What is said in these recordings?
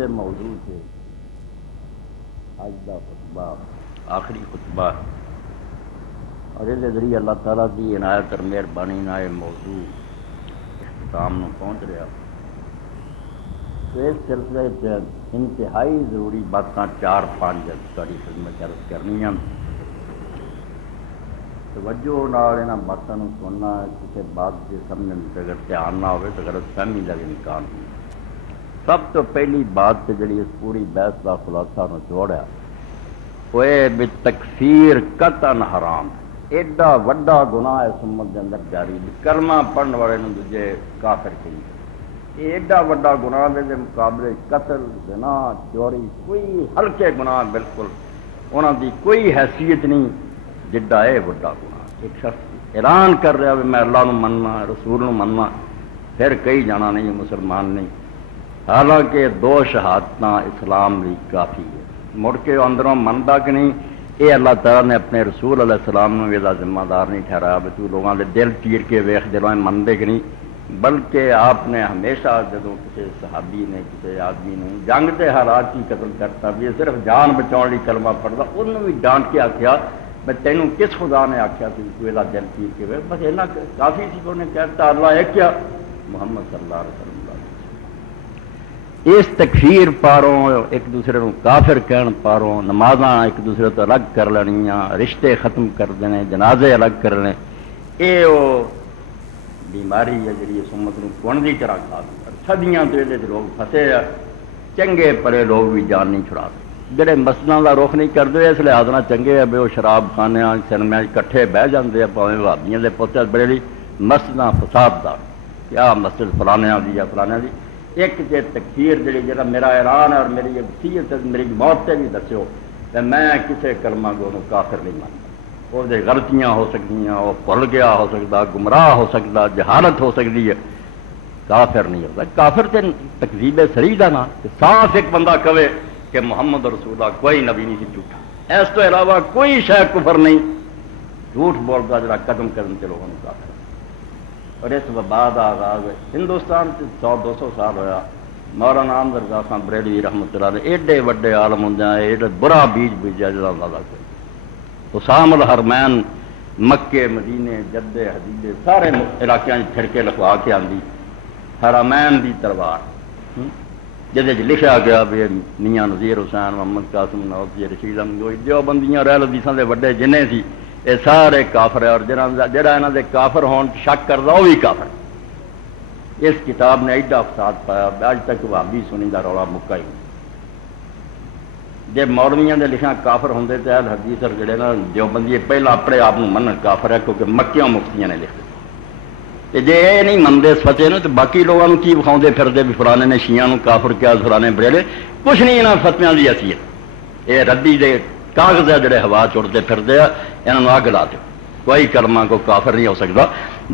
دے موضوع سے آج دا خطبہ آخری خطبہ اور اس ذریعے اللہ تعالیٰ کی عنایت اور مہربانی نال موضوع اختتام میں پہنچ رہا. تو اس سلسلے سے انتہائی ضروری باتاں 4-5 تاری خدمت عرض کرنی ہیں. توجہ نال انہاں باتاں نوں سننا، کسی بات کے سمجھنے میں اگر دھیان نہ ہوئے تو غلط فہمی کا امکان ہے. سب تو پہلی بات جڑی اس پوری بحث کا خلاصہ نچوڑ ہے وہ تکفیر قطعاً حرام ہے. ایڈا وڈا گناہ اس امت کے اندر جاری کلمہ پڑھنے والے نے دوجے کافر کہیں. یہ ایڈا وڈا گناہ کے مقابلے قتل، زنا، چوری کوئی ہلکے گناہ بالکل انہوں دی کوئی حیثیت نہیں جڈا ہے وڈا گناہ. ایک شخص اعلان کر رہا ہے میں اللہ نو مننا، رسول نو مننا، پھر کئی جانا نہیں مسلمان نہیں، حالانکہ 2 شہادتاں اسلام لی کافی ہے. مڑ کے اندروں منتا کہ نہیں، یہ اللہ تعالیٰ نے اپنے رسول علیہ السلام نے یہ ذمہ دار نہیں ٹھہرایا بھی تو لوگوں کے دل چیر کے ویخ دلوں منتے کہ نہیں، بلکہ آپ نے ہمیشہ جدوں کسی صحابی نے کسی آدمی نے جنگ کے حالات کی قتل کرتا بھی صرف جان بچاؤ لی کلمہ پڑھتا انہوں بھی ڈانٹ کے آخیا میں تینوں کس خدا نے آخیا تو یہ دل چیر کے ویخ، بس اینا کافی سی انہیں کہتا اللہ ہے کیا محمد صلی اللہ علیہ وسلم. اس تکفیر پاروں ایک دوسرے کو کافر کہن پاروں نمازاں ایک دوسرے تو الگ کر لینیاں، رشتے ختم کر دینے، جنازے الگ کر لینے، یہ بیماری ہے جی اس امت کو کون کی طرح کھا دی. صدیاں تو یہ لوگ پھسے ہیں، چنگے پڑے لوگ بھی جان نہیں چھڑا دے. جڑے مسجداں کا رخ نہیں کرتے اس لحاظ نہ چنگے ہے بھی وہ شراب خانے سنمے کٹھے بہ جاتے ہیں پاویں وہابیاں دے پوتے بڑے لی مسجداں فساد دار کیا مسجد فلانے دی یا فلانے دی. ایک تے تکفیر جڑی جڑا میرا اعلان ہے اور میری وصیت میری موت سے بھی دسو کہ میں کسی کلمہ کو کافر نہیں مانتا. وہ غلطیاں ہو سکتی ہیں، وہ بھول گیا ہو سکتا، گمراہ ہو سکتا، جہالت ہو سکتی ہے، کافر نہیں ہوتا. کافر تے تکذیب سری دا نا صاف ایک بندہ کہے کہ محمد رسول اللہ کوئی نبی نہیں سی جھوٹا، اس تو علاوہ کوئی شے کفر نہیں، جھوٹ بولتا جڑا قدم قدم سے لوگوں کو کافر. اور اس وبا کا آغاز ہندوستان سے 100-200 سال ہوا. مولانا احمد رضا خان بریلوی رحمۃ اللہ علیہ ایڈے وڈے عالم ہوں ایڈا برا بیج بیجا جا کوئی. حسام الحرمین مکے مدینے جدے حدیدے سارے علاقے پھر کے لکھوا کے آندی حرمین دی تلوار جہد لکھا گیا بھی میاں نذیر حسین محمد قاسم نوزی رشید احمد دیوبندیاں رحل حدیثاں دے وڈے جنے سی یہ سارے کافر ہے. اور جڑا یہاں دے کافر ہون شک کرتا وہ بھی کافر. اس کتاب نے ایڈا فساد پایا اج تک وہابی سنی دا رولا مکا ہی. جب مولویاں دے لکھا کافر ہوندے تے اہل حدیث اور جڑے نا دیوبندی پہلا اپنے آپ من کافر ہے کیونکہ مکیوں مفتیاں نے لکھ تے جے یہ نہیں منتے اس فتح تو باقی لوگوں کو کی وکھاؤندے پھردے بھی فلانے نے شیعہ نو کافر کیا فلانے بریلے کچھ نہیں انہاں فتویاں دی حیثیت. یہ ردی دے کاغذ ہے جڑے ہوا چڑتے پھرتے ہیں انہوں اگ لا دو کوئی کلمہ کو کافر نہیں ہو سکتا.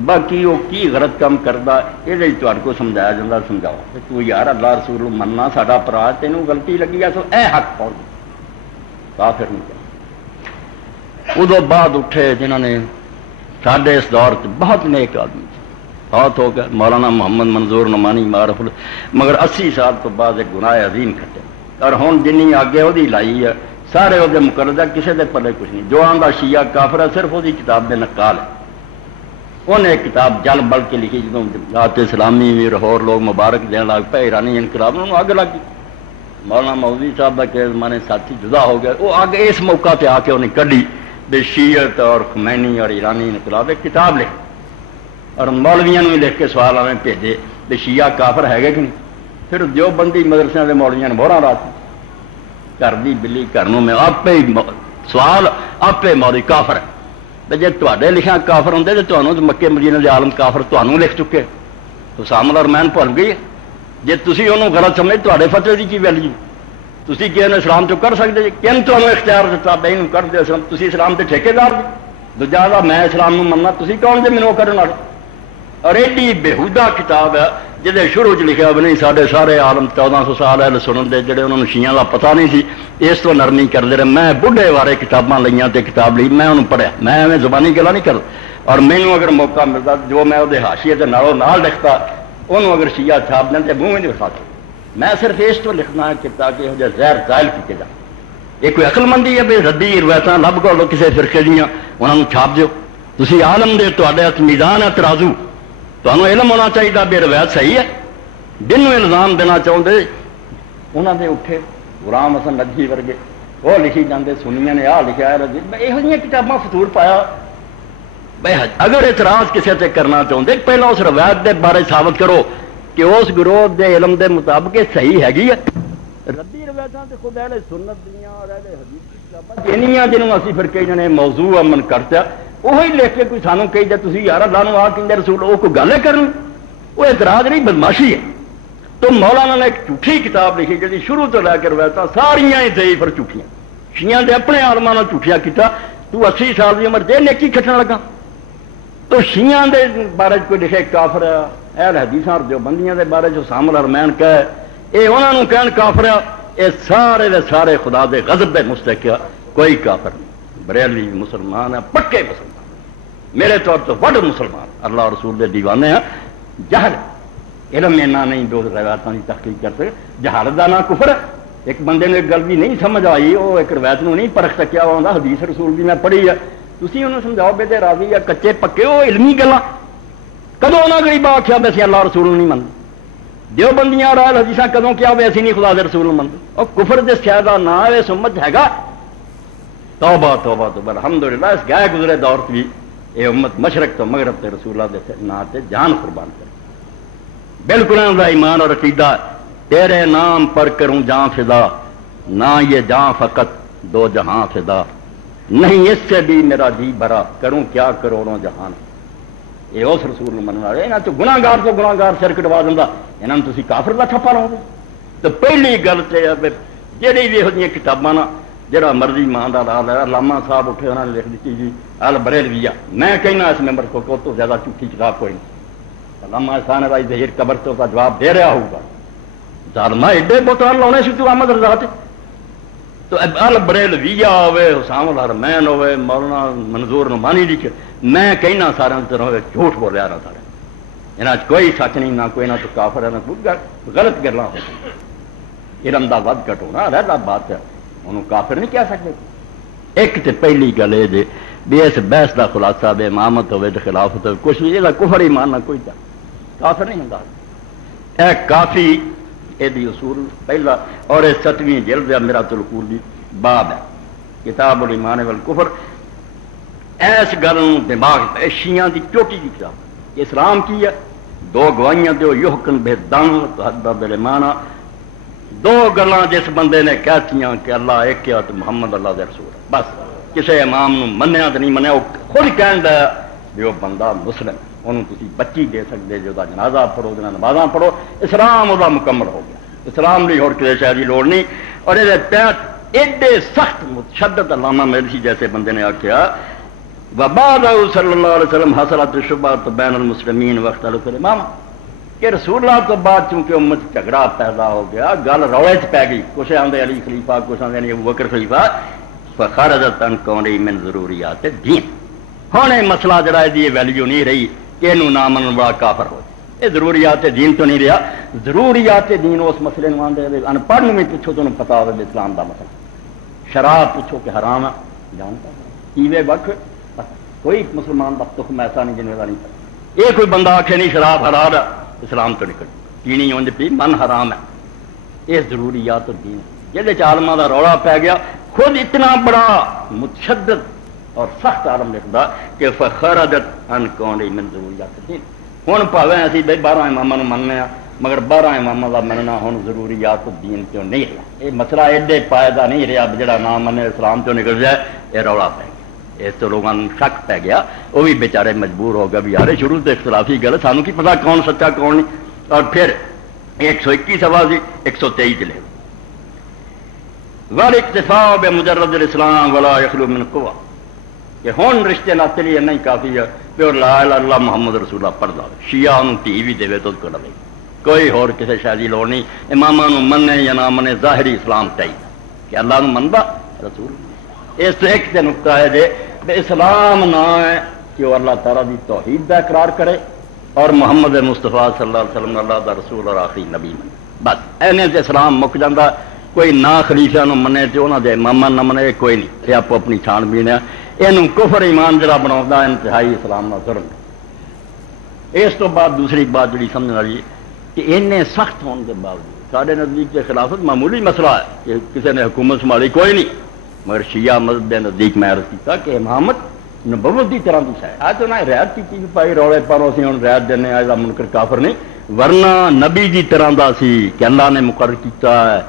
باقی وہ کی غلط کام کرتا یہ کو سمجھایا جاتا سمجھاؤ تو یار اللہ رسول مننا ساڈا پرا تینوں غلطی لگی ہے سو اے حق پہنچ کافر نہیں کیا. ادو بعد اٹھے جنہوں نے ساڈے اس دور سے بہت نیک آدمی بہت ہو گئے مولانا محمد منظور نعمانی معرف مگر 80 سال تو بعد ایک گناہ عظیم کھٹے اور ہوں جنی آگے وہ لائی ہے سارے وہ مقرر ہے کسی کے پلے کچھ نہیں. جو آندا شیعہ کافر ہے صرف وہی کتاب میں نقال ہے. انہیں ایک کتاب جل بل کے لکھی جدوں جماعت اسلامی بھی ہور لوگ مبارک دین لگ پے ایرانی انقلاب انہوں اگ لگ گئی. مولانا مودودی صاحب کا کہ زمانے ساتھی جدا ہو گئے وہ آگے اس موقع پہ آ کے انہیں کڈی بے شیعت اور خمینی اور ایرانی انقلاب ایک کتاب لکھ اور مولویاں بھی لکھ کے سوال ہمیں بھیجے بے شیعہ کافر ہے گا کہ نہیں. پھر دیوبندی مدرسے کے مولویاں نے بہرا رات گھر دی بلی گھر میں آپ سوال آپ مولوی کافر ہے. جی تے لکھا کافر ہوں تو تمہیں مکے مدینے کے عالم کافر تمہوں لکھ چکے تو حسام الحرمین بھول گئی. جی تھی انہوں غلط سمجھ تے فتوی کی کی ویلیو تھی کہ اسلام چ کر سکتے جی کن تمہیں اختیار دیتا بھائی کر دے تھی اسلام کے ٹھیکےدار جی دوجا میں اسلام مننا تھی کون جی مینو کرنے والے. اور ایڈی بےحودہ کتاب ہے جہے شروع چ لکھا بھی نہیں سارے سارے عالم 1400 سال ہے سنن دے جڑے انہوں نے شیعہ کا پتا نہیں سی اس تو نرمی کرتے رہے. میں بڑھے بارے کتاباں لئیاں تے کتاب لی میں انہوں پڑھیا میں ایویں زبانی گلا نہیں کر اور مینوں اگر موقع ملتا جو میں وہ حاشیے کے نالوں نال لکھتا انہوں اگر شیعہ چھاپ دیں تو منہ نہیں دکھا میں صرف اس تو لکھنا ہے کہ تاکہ یہ جا زہر زائل کیتے جائے. یہ کوئی عقل مندی ہے بھی ردی روایت لب گو کسی فرقے دیا انہوں چھاپ دیو. تسی عالم دے تے ہاتھ میزان ہے ترازو تمہیں علم ہونا چاہیے بھی روایت صحیح ہے. جنوں الزام دینا چاہتے انہوں نے اٹھے غلام حسن ندوی ورگے وہ لکھی جاندے سنیاں نے آ لکھا ہے یہ کتاباں فطور پایا. اگر اعتراض کسی سے کرنا چاہتے پہلے اس روایت کے بارے ثابت کرو کہ اس گروہ دے علم دے مطابق صحیح ہے. ردی روایتاں تے خود اہل سنت دیاں اور اہل حدیث کی کتاباں جنیاں جنوں اسی پھر کئی جنے موضوع امن کرتا وہی لکھ کے کوئی سانوں کہی جائے تسی یار اللہ نو آ کہندے رسول وہ کوئی گل ہے کرنی وہ اعتراض نہیں بدماشی ہے. تو مولانا نے ایک جھوٹھی کتاب لکھی جی شروع تو لے کے روایتاں ساریاں ہی ضعیف اور جھوٹیاں شیعہ دے اپنے عالماں نال جھوٹیاں کیتا. تو 80 سال کی عمر دے نیکی کھٹن لگا. تو شیعہ دے بارے کوئی لکھے کافر ہے اہل حدیثاں جو بندیاں دے بارے جو سامل ارمین کہے اے انہاں نوں کہن کافر ہے. اے سارے دے سارے خدا دے غضب دے مستحق کوئی کافر نہیں. بریلوی مسلمان ہے پکے مسلمان میرے طور تو وڈ مسلمان اللہ رسول دے دیوانے ہیں. جہل علم اینا نہیں دو روایتوں کی تحقیق کرتے. جہالت دا نا کفر ہے. ایک بندے نے ایک گل بھی نہیں سمجھ آئی وہ ایک روایت نو نہیں پرکھ سکیا وہ آندا حدیث رسول بھی میں پڑھی ہے تسی انہوں سمجھاؤ بے دے راضی یا کچے پکے وہ علمی گلاں کدوں انہاں غریباں آکھیا بے اسی اللہ رسول نہیں منتے. جو بندیاں رال حدیثاں کدوں کیا بے اسی نہیں خدا دے رسول منتے. اور کفر دے سیادہ نا اس امت ہے گا. توبہ توبہ توبہ الحمدللہ اس گئے گزرے دور بھی یہ امت مشرق تو مغرب تے رسول اللہ دے نا تے جان قربان کرے. بالکل ان کا ایمان اور عقیدہ تیرے نام پر کروں جاں فدا نہ یہ جاں فقط دو جہاں فدا نہیں اس سے بھی میرا جی بھرا کروں کیا کروڑوں جہان. یہ اس رسول منع والے یہاں تو گناہگار سر کٹوا دینا یہاں تھی کافر کا ٹھپا لاؤ گے. تو پہلی گل تو جہی بھی یہ کتاباں نا جہاں مرضی ماں کا لال ہے علامہ صاحب اٹھے انہوں نے لکھ دیتی جی البریلویہ میں کہنا اس ممبر کو کہ اس تو زیادہ جھوٹھی کتاب کوئی نہیں. علامہ احسان بھائی ظہیر قبر تو کا جواب دے رہا ہوگا ظالما ایڈے بوتان لاؤنے سے تو احمد رضا تے. تو البریلویہ ہوئے حسام الحرمین ہوئے مولانا منظور نعمانی لکھے میں کہنا سارے طرح جھوٹ بول رہا رہا سارے یہاں کوئی سچ نہیں نہ کوئی نہ تو کافر ہے نہ کوئی غلط گلا ہو علم دا ود گھٹ ہونا رہتا بات ہے انہوں کافر نہیں کہہ سکتے. ایک تو پہلی گل یہ جی بھی اس بحث کا خلاصہ بے امامت ہوئے تو خلافت ہوئے کچھ یہ کفر ہی ماننا کوئی تھا کافر نہیں ہوں. اے کافی یہ اصول پہلا اور 7ویں جلد میرات العقول دی باب ہے کتاب الایمان والکفر. ایس گل دماغ شیعہ دی چوٹی کی کتاب اسلام کی ہے. 2 گواہیاں دیو یحکم بے دم تحدہ بالایمانہ 2 گلاں جس بندے نے کہتیاں کہ اللہ ایک ہے تو محمد اللہ دے رسول ہے بس کسی امام نو منیا تو نہیں منیا وہ خود کہن دا بھی وہ بندہ مسلم انہوں تسی بچی دے سکتے جو دا جنازہ پڑھو جنہ نمازاں پڑھو اسلام وہ مکمل ہو گیا. اسلام نہیں اور کسی شہری لوڑ نہیں. اور یہ تحت ایڈے سخت متشدد علامہ مرسی جیسے بندے نے آخیا وبعد صلی اللہ علیہ وسلم حصلت الشبہۃ بین المسلمین واختلف الامام کہ رسول اللہ تو بعد چونکہ امت جھگڑا پیدا ہو گیا گل رولے چ پی گئی کچھ آدھے علی خلیفہ کچھ آدھے ابو بکر خلیفہ فخرجت عن کونہ من ضروریات الدین. ہن یہ مسئلہ جڑا یہ ویلیو نہیں رہی کہ یہ نہ منن والا کافر ہو یہ ضروریات دین تو نہیں رہا. ضروریات دین اس مسئلے میں آدھے ان پڑھ میں پوچھو تو پتا ہو اسلام کا مسئلہ شراب پوچھو کہ حرام ہے جانتا ایوے وقت کوئی مسلمان کا تخم ایسا نہیں جنہیں نہیں پتا. یہ کوئی بندہ آخے نہیں شراب حرام ہے اسلام تو نکل پینی اونج پی من حرام ہے. یہ ضروریات دین جہد عالمہ کا رولا پی گیا خود اتنا بڑا متشدد اور سخت عالم لکھتا کہ فخرجت عن کونہ من ضروریات الدین. ہوں پاویں اسی بھائی 12 اماموں مننے مگر 12 اماموں کا مننا ہوں ضروریات الدین کیوں نہیں رہا. یہ مسئلہ ایڈے پائیدہ نہیں رہا جڑا نہ منے اسلام چوں نکل جائے یہ رولا پی گیا. اس تو لوگوں شک پی گیا وہ بھی بیچارے مجبور ہو گئے بھی یار شروع سے اختلافی گل سانوں کی پتا کون سچا کون نہیں. اور پھر 121 سوال 123 لے والاکتفاء بمجرد الاسلام ولا یخلو من قوہ کہ ہون رشتے ناتے لیے نہیں کافی ہے کہ لا الہ الا اللہ محمد رسول اللہ پڑھ دے. شیعہ انہوں ٹی وی دے تو کر لے کوئی اور کسی شاید لوڑ نہیں. امامہ نو مننے یا نہ منے ظاہری اسلام چاہیے کہ اللہ نو مندا رسول. اس تو ایک سے نقطہ ہے جے بے اسلام نہ ہے کہ وہ اللہ تعالیٰ دی توحید کا اقرار کرے اور محمد مصطفیٰ صلی اللہ علیہ وسلم اللہ دا رسول اور آخری نبی من بس اینے سے اسلام مک جاتا. کوئی نہ خلیفہ نو منے تے انہاں دے اماماں نہ منے کوئی نہیں. یہ آپ اپنی چھان بین ہے. یہ کفر ایمان جڑا بنا انتہائی اسلام نہ ظلم. اس تو بعد دوسری بات جڑی سمجھ والی کہ اینے سخت ہونے کے باوجود سارے نزدیک کے خلافت معمولی مسئلہ ہے کہ کسی نے حکومت سنبھالی کوئی نہیں. مگر شیعہ مذہب کے نزدیک میں عرض کیا کہ امامت نبوت کی طرح کی ہے. آج تو نہ رعایت کی چیز پائی روڑے پروں سے ہوں رعایت دینے آج کا منکر کافر نہیں. ورنہ نبی کی طرح کا سی کہ اللہ نے مقرر کیا ہے.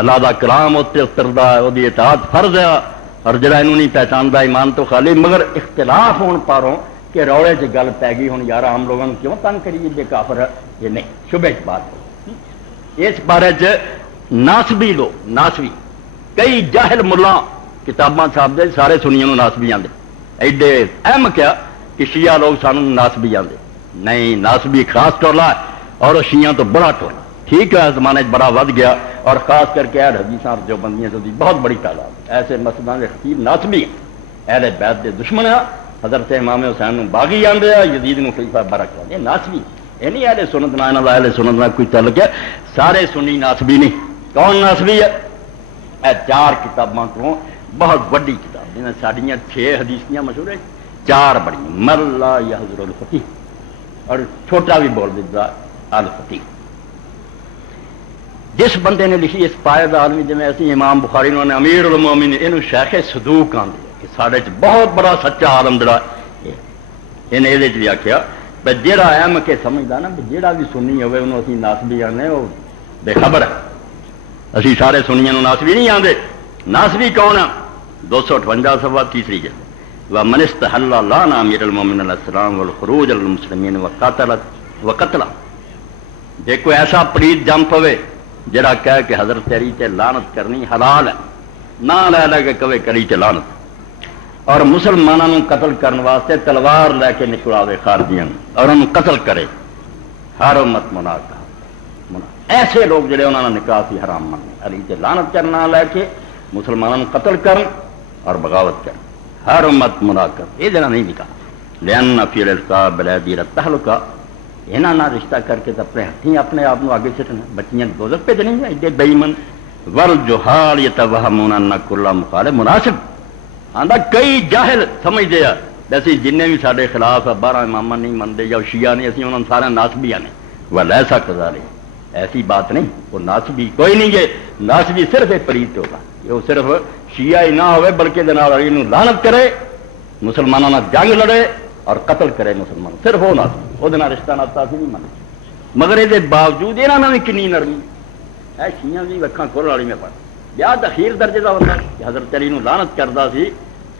اللہ کا کلام اتنے اترتا ہے. وہ اطاعت فرض ہے. اور جڑا انہوں نہیں پہچانتا ایمان تو خالی. مگر اختلاف ہونے پاروں کہ روڑے سے گل پی گئی ہوں یار عام لوگوں نے کیوں تنگ کریے یہ کافر ہے. یہ نہیں شبہ کی بات ہے. اس بارے ناسبی لوگ ناسبی کئی جاہل ملا کتاباں چھاپ دے سارے سنیوں ناسبی آتے. ایڈے اہم کیا کہ شیعہ لوگ سانو ناسبی آتے. نہیں ناسبی خاص ٹولا ہے اور شیعہ تو بڑا ٹولا. ٹھیک ہے زمانے بڑا ود گیا اور خاص کر کے اہل حدیثاں جو بندیاں سے بہت بڑی تعداد ایسے مسجدوں کے خطیب ناسبی ہیں. اہل بیت کے دشمن ہیں. حضرت امام حسین باغی آدھے یزید نو خلیفہ برک آدھے. ناسبی یہ نہیں اہل سنت نہ اہل سنت نہ کوئی تعلق ہے. سارے سنی ناسبی نہیں. کون ناسبی ہے؟ اے چار کتاباں کو بہت بڑی کتاب جنہیں ساڑیاں 6 حدیثیاں مشہور ہیں. 4 بڑی ملا یا حضر الفقیہ اور چھوٹا بھی بول دیتا الفقیہ. جس بندے نے لکھی اس پائے آدمی جی اسی امام بخاری نے امیر المومنین یہ شیخ صدوق آدھے کہ سارے بہت بڑا سچا عالم جڑا انہیں یہ بھی آخیا بھائی جہاں اہم کے سمجھتا نا جہاں بھی سنی ہوئے انہوں اسی ناسبی آنے وہ بے خبر ہے. اسی سارے سنیاں ناسبی نہیں آتے. ناسبی کون ہے؟ 258 صفحہ تیسری جلد. ومن استحل لانا امیر المومنین علیہ السلام والخروج المسلمین وقتل. جے کوئی ایسا پلیت جم پوے جڑا کہہ کہ حضرت علی تے لعنت کرنی حلال ہے نہ لے لے کے کہے کری تے لعنت اور مسلمانوں کو قتل کرنے واسطے تلوار لے کے نکلاوے خارجیاں اور انہوں قتل کرے حرمت منع کا. ایسے لوگ جڑے انہوں نے نکاح سی حرام مانے علی تے لعنت کرنا لے کے مسلمانوں کو قتل کرن اور بغاوت کرن حرمت منع کر. یہ دینا نہیں نکاح لأن فی الالقاء بلادی التہلکہ یہاں نہ رشتہ کر کے اپنے ہاتھی اپنے آپ آگے چٹنا. بچیاں دوزخ پہ نہیں ایڈے بے ایمان. والجہال یتوہمون ان کل مخالف مناسب. آندا کئی جاہل سمجھتے ہیں ویسے جن بھی سارے خلاف 12 امام نہیں منتے یا شیعہ نہیں اسی انہوں نے سارے ناسبی آنے ولیسا کذالک. ایسی بات نہیں. وہ ناسبی کوئی نہیں ہے. ناسبی صرف ایک پریت ہوگا. وہ صرف شیعہ ہی نہ ہوئے بلکہ علی نو لعنت کرے مسلمانوں نے جنگ لڑے اور قتل کرے مسلمان. صرف وہ ناسبی وہ رشتہ ناتا سی نہیں مانے. مگر یہ باوجود یہاں نے بھی کنی نرمی ہے. شیعہ بھی اکھاں کھول والی میں پڑھ یا اخیر درجے کا بندہ کہ حضرت علی نو لعنت کرتا سی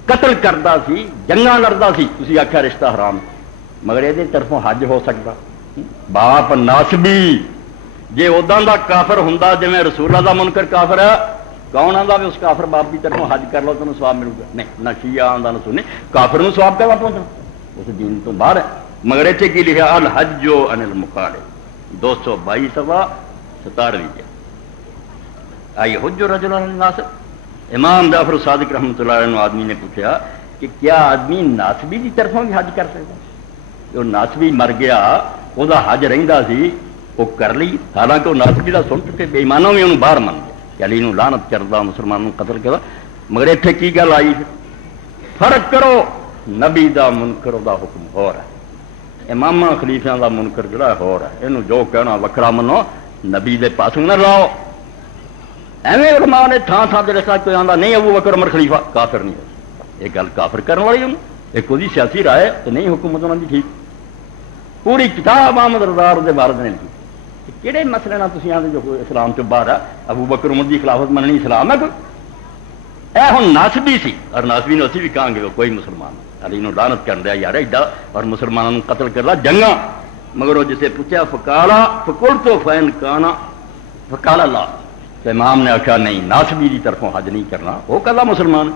قتل کرتا سی جنگاں لڑتا سی. تسی آخیا رشتہ حرام مگر یہ طرفوں حج ہو سکتا. باپ ناسبی جے ادا دا کافر ہوں جی رسول اللہ دا منکر کافر ہے کون آتا بھی اس کافر باپ کی طرفوں حج کر لو تو سواب ملے گا. نہیں نہ شیعہ آتا نہ سنی کافر نو سواب پہ پہنچنا اس دین تو باہر ہے. مگر اتنے کی لکھا الحج عن المخالف 222 صفحہ 17 آئی حج رجل علی الناس. امام جعفر صادق رحمۃ اللہ علیہ آدمی نے پوچھا کہ کیا آدمی ناسبی کی طرفوں بھی حج کر سکتا؟ جو ناسبی مر گیا وہ حج رہندا سی وہ کر لی. حالانکہ وہ ناسبی کا سن چکے بے ایمانوں بھی انہوں باہر من گیا کہ علی نو لعنت کردا مسلمانوں قتل کردا. مگر اتنے کی گل آئی فرق کرو نبی دا منکر دا حکم ہو رہا ہے امام خلیفیاں دا منکر جڑا ہو رہا ہے. یہ جو کہنا وکرا منو نبی دے پاسوں نہ لاؤ. ایویں علماء نے تھان تھان دے ساتھ کوئی آندا نہیں ابو بکر عمر خلیفہ کافر نہیں ہے. یہ گل کافر کرنے والی ہوں ایک وہی سیاسی رائے تو نہیں حکومت انہوں کی ٹھیک. پوری کتاب احمد رضا دے بارے میں لکھی کہڑے مسئلے نہ تسی آندے جو اسلام چ باہر ہے. ابو بکر عمر دی خلافت مننی اسلام ہے کوئی؟ اے ہن ناسبی سی اور ناسبی نو اسی بھی کہاں گے کوئی مسلمان علی نو لعنت کر دیا یار ایڈا اور مسلمانوں کو قتل کر رہا جنگاں. مگر وہ جسے پوچھا فقالا فقلت فین کانا فقال اللہ تو امام نے آخیا نہیں ناسبی کی طرفوں حج نہیں کرنا. وہ کہا مسلمان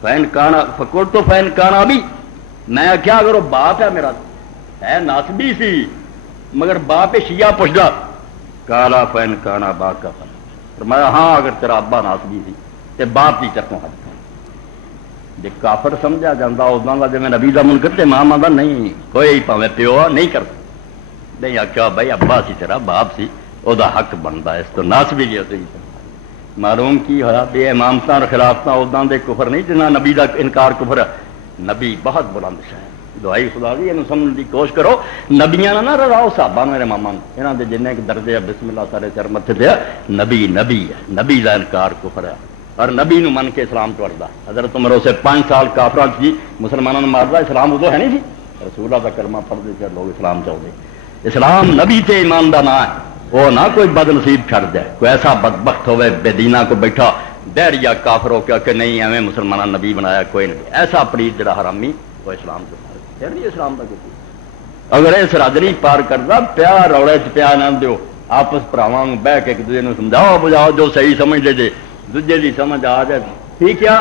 فین کانا فقلت فین کانا بھی میں آخیا اگر وہ باپ ہے میرا ہے ناسبی سی مگر باپ شیعہ پوچھتا کالا فین کانا با کا فن فرمایا ہاں اگر تیرا ابا ناسبی سی تے باپ کی طرفوں حج کرنا. جی کافر سمجھا جاتا ادا کا جی نبی کا منکر تے امام آتا نہیں کوئی پاوے پیو نہیں کرتا. نہیں آخیا بھائی ابا سی تیرا باپ سی وہ حق بنتا ہے. اس تو نس بھی گیا. معلوم کی ہوا بے امامت اور خلافتہ ادا دے کفر نہیں جنہ نبی کا انکار کفر ہے. نبی بہت بلند شہ ہے. دعائی خدا دی یہ سمجھنے کی کوشش کرو. نبیاں نہ رلاؤ صحابہ میرے ماما یہاں کے جن درجے ہے بسم اللہ سارے سر متے دیا. نبی نبی ہے. نبی کا انکار کفر ہے اور نبی نو من کے اسلام توڑتا. حضرت عمر اسے 5 سال کافرہ کی مسلمانوں نے مارتا. اسلام ادو ہے نہیں جی. رسول اللہ کا کلمہ پڑھتے تھے لوگ اسلام چاہتے. اسلام نبی تے ایمان دا نام ہے. وہ نہ کوئی بد نصیب چھڑ جائے کوئی ایسا بدبخت ہوئے بے دینہ کو بیٹھا دہریا کافر ہو کہ نہیں ایویں مسلمان نبی بنایا کوئی نہیں. ایسا پلیت جڑا حرامی وہ اسلام کو پھر نہیں اسلام کا کسی. اگر یہ سرادری پار کرتا پیا روڑے چ پیا نہ دیو. آپس پراواں بہ کے ایک دوسرے کو سمجھاؤ بجاؤ جو صحیح سمجھ لے جے دوجے کی سمجھ آ جائے ٹھیک ہے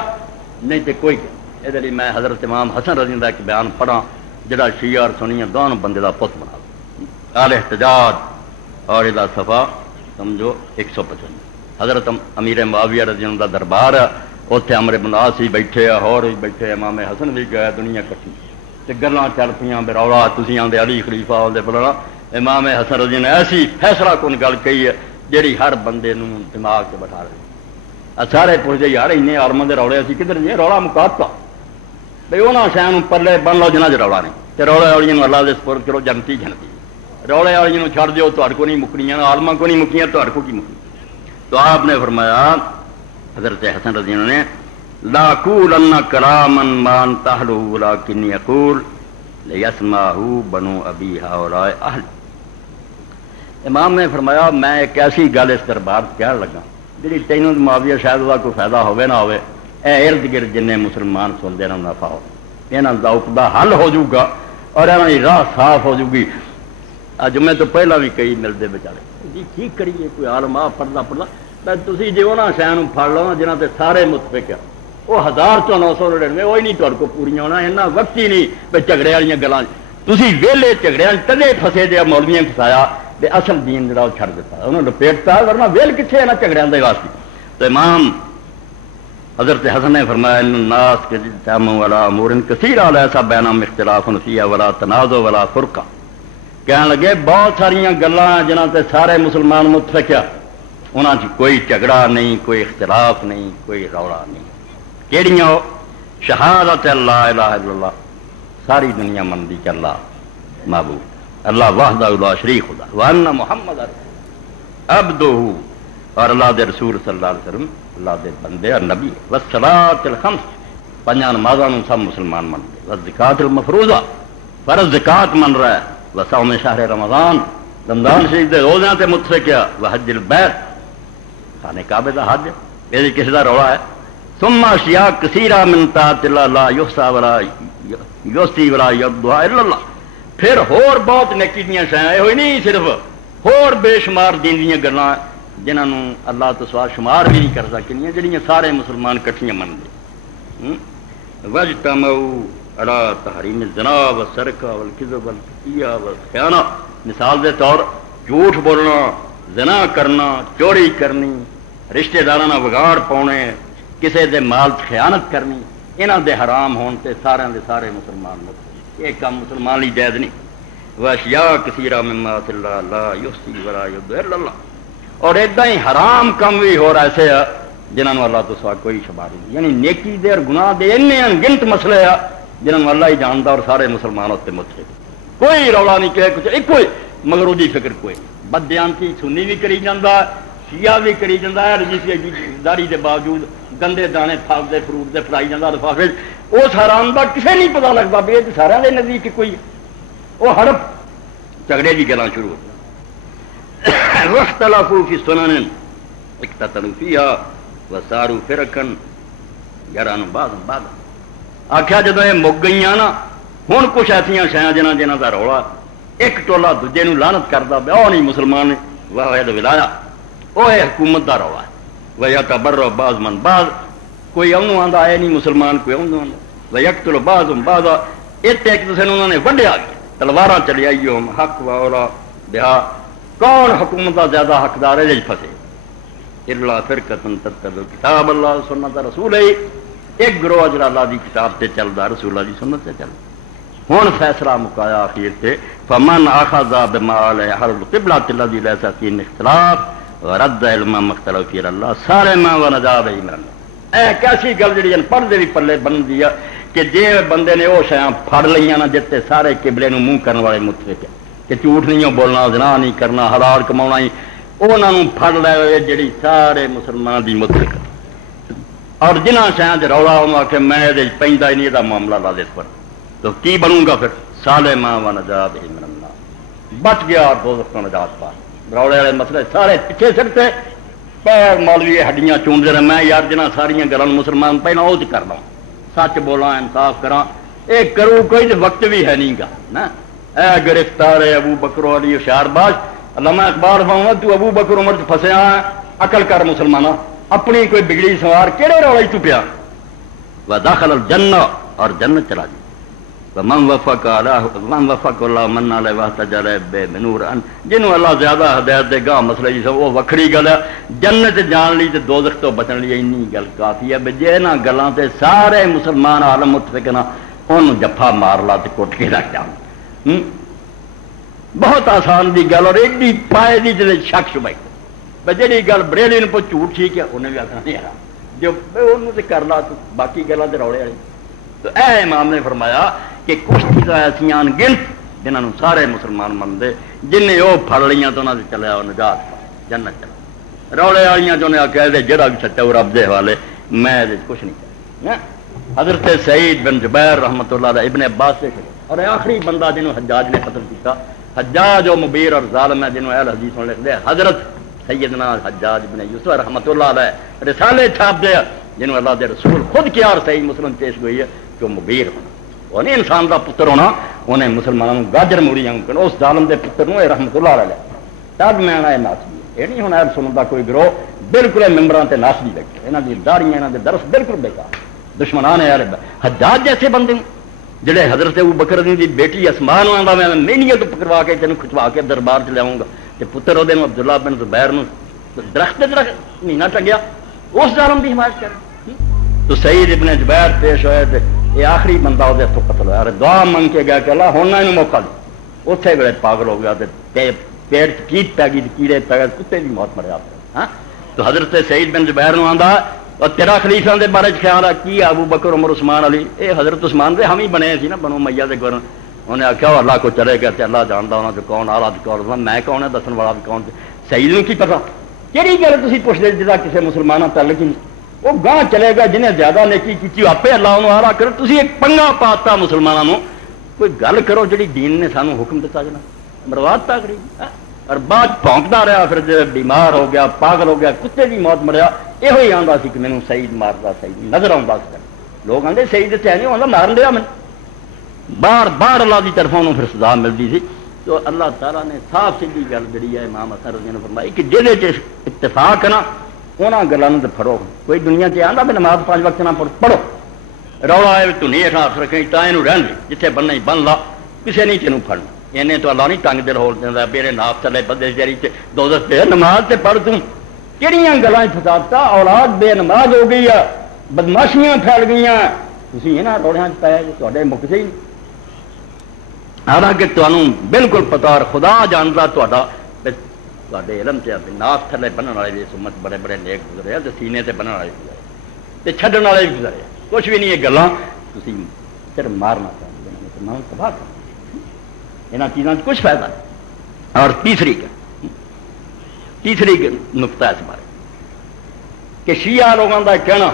نہیں تو کوئی کیا. یہ میں حضرت امام حسن رضی اللہ کا ایک بیان پڑھا جڑا شیعہ اور سنی دونوں بندے کا پت بنا آل احتجاج اور یہ صفا سمجھو 155. حضرت امیر معاویہ رضی اللہ کا دربار ہے. اتنے عمر بن العاص ہی بیٹھے اور بھی بیٹھے امام حسن بھی گئے دنیا کٹھی تے گلاں چل پیاں بے رولا تسی آندے علی خلیفہ آندے بلنا. امام حسن رضی نے ایسی فیصلہ کن گل کہی ہے جیڑی ہر بندے نو دماغ سے بٹھا رہی. سارے پوچھتے یار این عالم دے روڑے اسی کدھر جی رولا مکاتا بھائی وہاں شہر پرلے بن لو جنہ چ رولا نہیں تے روڑے والی اللہ دے سپرد کرو جنتی جنتی. روڑے والی چھڑ دیو تو کو نہیں مکنیاں آلما کو نہیں مکیاں تو کو کی مکنی. تو آپ نے فرمایا حضرت حسن رضی اللہ نے لا اقولن کلاما ما انتهله ولكني اقول لیسمعه بنو ابی ہؤلاء اہل. امام نے فرمایا میں ایک ایسی گل اس دربار کہنے لگا جی تینوں معاویہ شاید وہ کوئی فائدہ ہوے نہ ہوے اے ارد گرد جن مسلمان سنتے ہیں نفع ہو یہاں کا دا حل ہو جائے گا اور یہاں کی راہ صاف ہو جائے گی. جمعے تو پہلا بھی کئی ملتے بچارے جی ٹھیک کریے کوئی عالم آ پڑھتا تھی جی وہاں شہر پڑ لو جنہ سے سارے متفق ہے وہ 1999 وہی نہیں تھوڑے کو پوری ہونا. ایسا وقت ہی نہیں بھی جھگڑے والی گلان تھی ویلے جھگڑے تلے فسے دیا مولویاں فسایا بے اصل دین جڑا وہ چھڑ دیتا انہوں نے لپیٹتا ورنہ ویل کتنے یہاں جھگڑیاں کے واسطے. تو امام حضرت حسن نے فرمایا ان الناس کے جامع والا امور کثیرہ ایسا بینہم اختلاف فیہ ولا تنازع ولا فرقہ. کہنے لگے بہت ساریا گلان جنہاں تے سارے مسلمان متفق ہے انہاں چ کوئی جھگڑا نہیں کوئی اختلاف نہیں کوئی روڑا نہیں. کیڑیاں شہادت اللہ الہ الا اللہ ساری دنیا مندی کہ اللہ معبود اللہ وحدہ لا شریک خدا وان محمد عبدہ اور اللہ دے رسول صلی اللہ علیہ وسلم اللہ دے بندے اور نبی والصلاۃ الخمس 5 نمازاں سب مسلمان منتے والزکات المفروضہ فرض زکات من رہا ہے وصوم شہر رمضان رمضان شریف دے روزیاں تے متفق ہے وحج البیت خانے کعبے دا حج یہ کسی دا روڑا ہے. ثم اشیاء کثیرہ من طاعت اللہ لا یحصی ولا یحصی ولا یعدھا الا اللہ. پھر ہور بہت نیکی دیاں شیاں یہ ہوئی نہیں صرف ہور بے شمار دین دیاں گلاں جنہاں نو اللہ تو سوا شمار بھی نہیں کر سکدیاں جڑیاں سارے مسلمان کٹھیاں مندے. واجتمعوا علی تحریم الزنا والسرقہ والکذب والخطیہ والخیانہ. مثال دے طور جھوٹ بولنا زنا کرنا چوری کرنی رشتہ داراں نال بگاڑ پاؤنے کسی دے مال خیانت کرنی انہاں دے حرام ہون تے سارے دے سارے مسلمان مطلب یہ کام مسلمان لی جائز نہیں. واشیاء کثیرہ مما اللہ لا یحصی ولا یعدھا الا اللہ. اور ایدا ہی حرام کام بھی ہو رہا ایسے جنہاں نو اللہ تو سوا کوئی شمار نہیں یعنی نیکی دے اور گناہ دے انے انگنت مسئلے ہیں جنہاں نو اللہ ہی جاندا اور سارے مسلمان تے متفق. کوئی رولا نہیں کہ کچھ ایک کوئی مگر دی فکر کوئی بددیانتی سنی بھی کری جاندا شیعہ بھی کری جاندا ہے رجسٹری داری دے باوجود گندے دانے پھاپ دے فروٹ دے فرائی جاندا لفافے اس حرام دا کسے نہیں پتہ لگدا بھی یہ سارے دے نزدیک کوئی وہ ہڑپ جھگڑے دی گلاں شروع ہو واختلفوا فی سنن اقتتلوا فیہا وصاروا فرقا یرون بعض آخیا جدو یہ مک گئی نا ہوں کچھ ایسا شاید جنہ کا رولا ایک ٹولا دوجے نو لعنت کرتا پیا وہ نہیں مسلمان واہ ولایا وہ حکومت کا رولا ہے وجہ تبرو بعض من بعض کوئی اونوں آندا ہے نہیں مسلمان کوئی اونوں آندا ویقتل بعضهم بعضا ایک دوسرے نے انہوں نے وڈیا تلواراں چلیائی حق والا بہا کون حکومت کا زیادہ حقدار ہے پھسے الا فرقۃ تتبع کتاب اللہ سنت رسول ایک گروہ جڑا اللہ دی کتاب تے چلدا رسول اللہ دی سنت تے چلدا ہوں فیصلہ مکایا آخر سے فمن اخذ بما علیہ حرب القبلۃ الذی لیس فیہ اختلاف ورد علم مختلف فی اللہ سارے ماں و نجا بہ من اے کیسی گل جڑی پڑھدے بھی پلے بن دی کہ جے بندے نے وہ شیاں پھڑ لیاں نا جتے سارے قبلے نو منہ کرن والے متفق ہے کہ جھوٹ نہیں بولنا زنا نہیں کرنا حلال کماؤنا ہی انہاں نوں پھڑ لے جڑی سارے مسلمان دی متفق اور جنہ شاید رولا انہوں کہ میں یہ پہنتا ہی نہیں یہ معاملہ لا دے پر تو کی بنوں گا پھر سالما و نجات من النار بچ گیا اور دوزخ کو نجات پا روڑے والے مسئلے سارے پیچھے سٹتے پیر مولوی ہڈیاں چونڈتے رہے میں یار جنہ ساریا گلوں مسلمان پہلے وہ کر لوں سچ بولاں انصاف کراں یہ کروں کوئی وقت بھی ہے نہیں گا نا اے گرفتار ابو بکر علی ہوشیار باش علامہ اقبال فرماتا تو ابو بکر عمر پھسیا عقل کر مسلمانہ اپنی کوئی بگڑی سوار کہڑے روڑے چ پیا ودخل الجنہ اور جنت چلا جی من وفق اللہ من علیہ واحتجر بنور جنہوں اللہ زیادہ ہدایت دے گا مسئلہ جی وہ وکھری گل ہے جنت جان لی تے دوزخ تو بچن لی اینی گل کافی ہے جے انہاں گلاں تے سارے مسلمان عالم متفق نا انہوں جفا مار لا تے کٹ کے رکھ جاؤ بہت آسان دی گل اور ایڈی پائے دی تے شک شبہ جی گل بریلی نے جھوٹ ٹھیک ہے انہیں بھی آخر نہیں آ جو انہوں سے کر لا تو باقی گلوں سے روڑے والی تو اے امام نے فرمایا کہ کچھ چیزاں ایسا گنت جنہوں سارے مسلمان منتے جن وہ پڑ لیاں تو انہوں نے چلیا وہ نجات جنت چلا روڑے والیاں جو نے کہہ دے جڑا بھی سچا وہ رب دے حوالے میں کچھ نہیں کہہ حضرت سعید بن جبیر رحمۃ اللہ علیہ ابن عباس سے اور آخری بندہ جنہوں حجاج نے قتل کیا حجاج و مبیر اور ظالم ہے جنہوں اہل حدیث لکھ دے حضرت سیدنا حجاج بن یوسف رحمۃ اللہ علیہ رسالے چھاپ دیا جنہوں اللہ دے رسول خود کیا اور صحیح مسلم پیش ہوئی ہے کہ وہ مبیر ہونا وہ نہیں انسان دا پتر ہونا انہیں مسلمانوں گاجر موڑیاں اس ظالم دے پتر نو رحمۃ اللہ علیہ تب میں آنا ناسبی یہ نہیں ہونا سنن دا کوئی گروہ بالکل ممبراں تے ناسبی بیٹھے یہاں دی داڑیاں یہاں دے درس بالکل بیکار دشمنان ہے حجاج جیسے بندے جڑے حضرت ابو بکر دی بیٹی اسماء نو آندا میں مہنگی تو پکڑوا کے تینوں کھچوا کے دربار چ لیاؤں گا تے پتر وہ عبداللہ بن زبیر نو درخت مہینہ ٹنگیا اس ظالم دی حمایت کر تو سعید ابن جبیر پیش ہوئے تے یہ آخری بندہ وہ ہاتھوں قتل ہوا دعا منگ کے گیا کہ اللہ ہونا یہ موقع دے اتنے بڑے پاگل ہو گیا پیٹ کیٹ پی گئی کیڑے پی گئے کتے بھی موت مریا ہاں تو حضرت سعید بن زبیر نو آندا اور تیرا خلیفہ دے بارے خیال ہے کی ابو بکر عمر عثمان علی اے حضرت عثمان دے ہم ہی بنے سی نا بنو میاں دے گورن انہیں آخیا اللہ کو چلے گیا تے اللہ جانتا انہوں نے کون آلہ کون میں کون ہے دسن والا بھی کون سعید نو کی پتا کہڑی گل تھی پوچھتے جا کسی مسلمان تعلق ہی وہ گاہ چلے گا جنہیں زیادہ نیکی کی آپ اللہ انہوں آلہ کرو تھی ایک پنگا پاتا مسلمانوں کوئی گل کرو جی دین نے سانو حکم دیتا جنا برباد پا کری اور بعد پونکتا رہا پھر جب بیمار ہو گیا پاگل ہو گیا کتے بھی موت مریا یہ آتا سی کہ مینوں سعید مارتا سعید نظر آتا لوگ آتے سعید اتنے نہیں آتا مارن دیا میں بار بار اللہ کی طرف انہوں پھر سزا ملتی سی تو اللہ تعالیٰ نے صاف سیدھی گل جڑی ہے امام حسن رضی اللہ عنہ نے فرمائی کہ جہے اتفاق ہے نا انہوں گلوں تو پڑھو کوئی دنیا سے آتا بھی نماز 5 وقت نہ پڑھو رولا ہے تو نہیں ہاتھ رکھیں تائیں رہن دے جتنے بننا ہی بن لا کسی نہیں تینوں پڑھنا انہیں تو اللہ نہیں تنگ دل ہو دینا میرے ناف چلے بدے جری دوزخ پہ نماز سے پڑھ تم کہڑیاں گلاں فسادتا اولاد بے نماز ہو گئی ہے بدماشیاں پھیل گئی تھی یہاں روڑیاں پایا تے مک سے ہی حالانکہ تمہیں بالکل پتا اور خدا جانتا تے علم سے ناف تھلے بننے والے سمت بڑے بڑے نیک گزرے تو سینے سے بننے والے گزرے تو چڈن والے بھی گزرے کچھ بھی نہیں یہ گلاں تھی صرف مارنا چاہتے تباہ کر یہاں چیزوں سے کچھ فائدہ نہیں اور تیسری نقطہ اس بارے کہ شیعہ لوگوں کا کہنا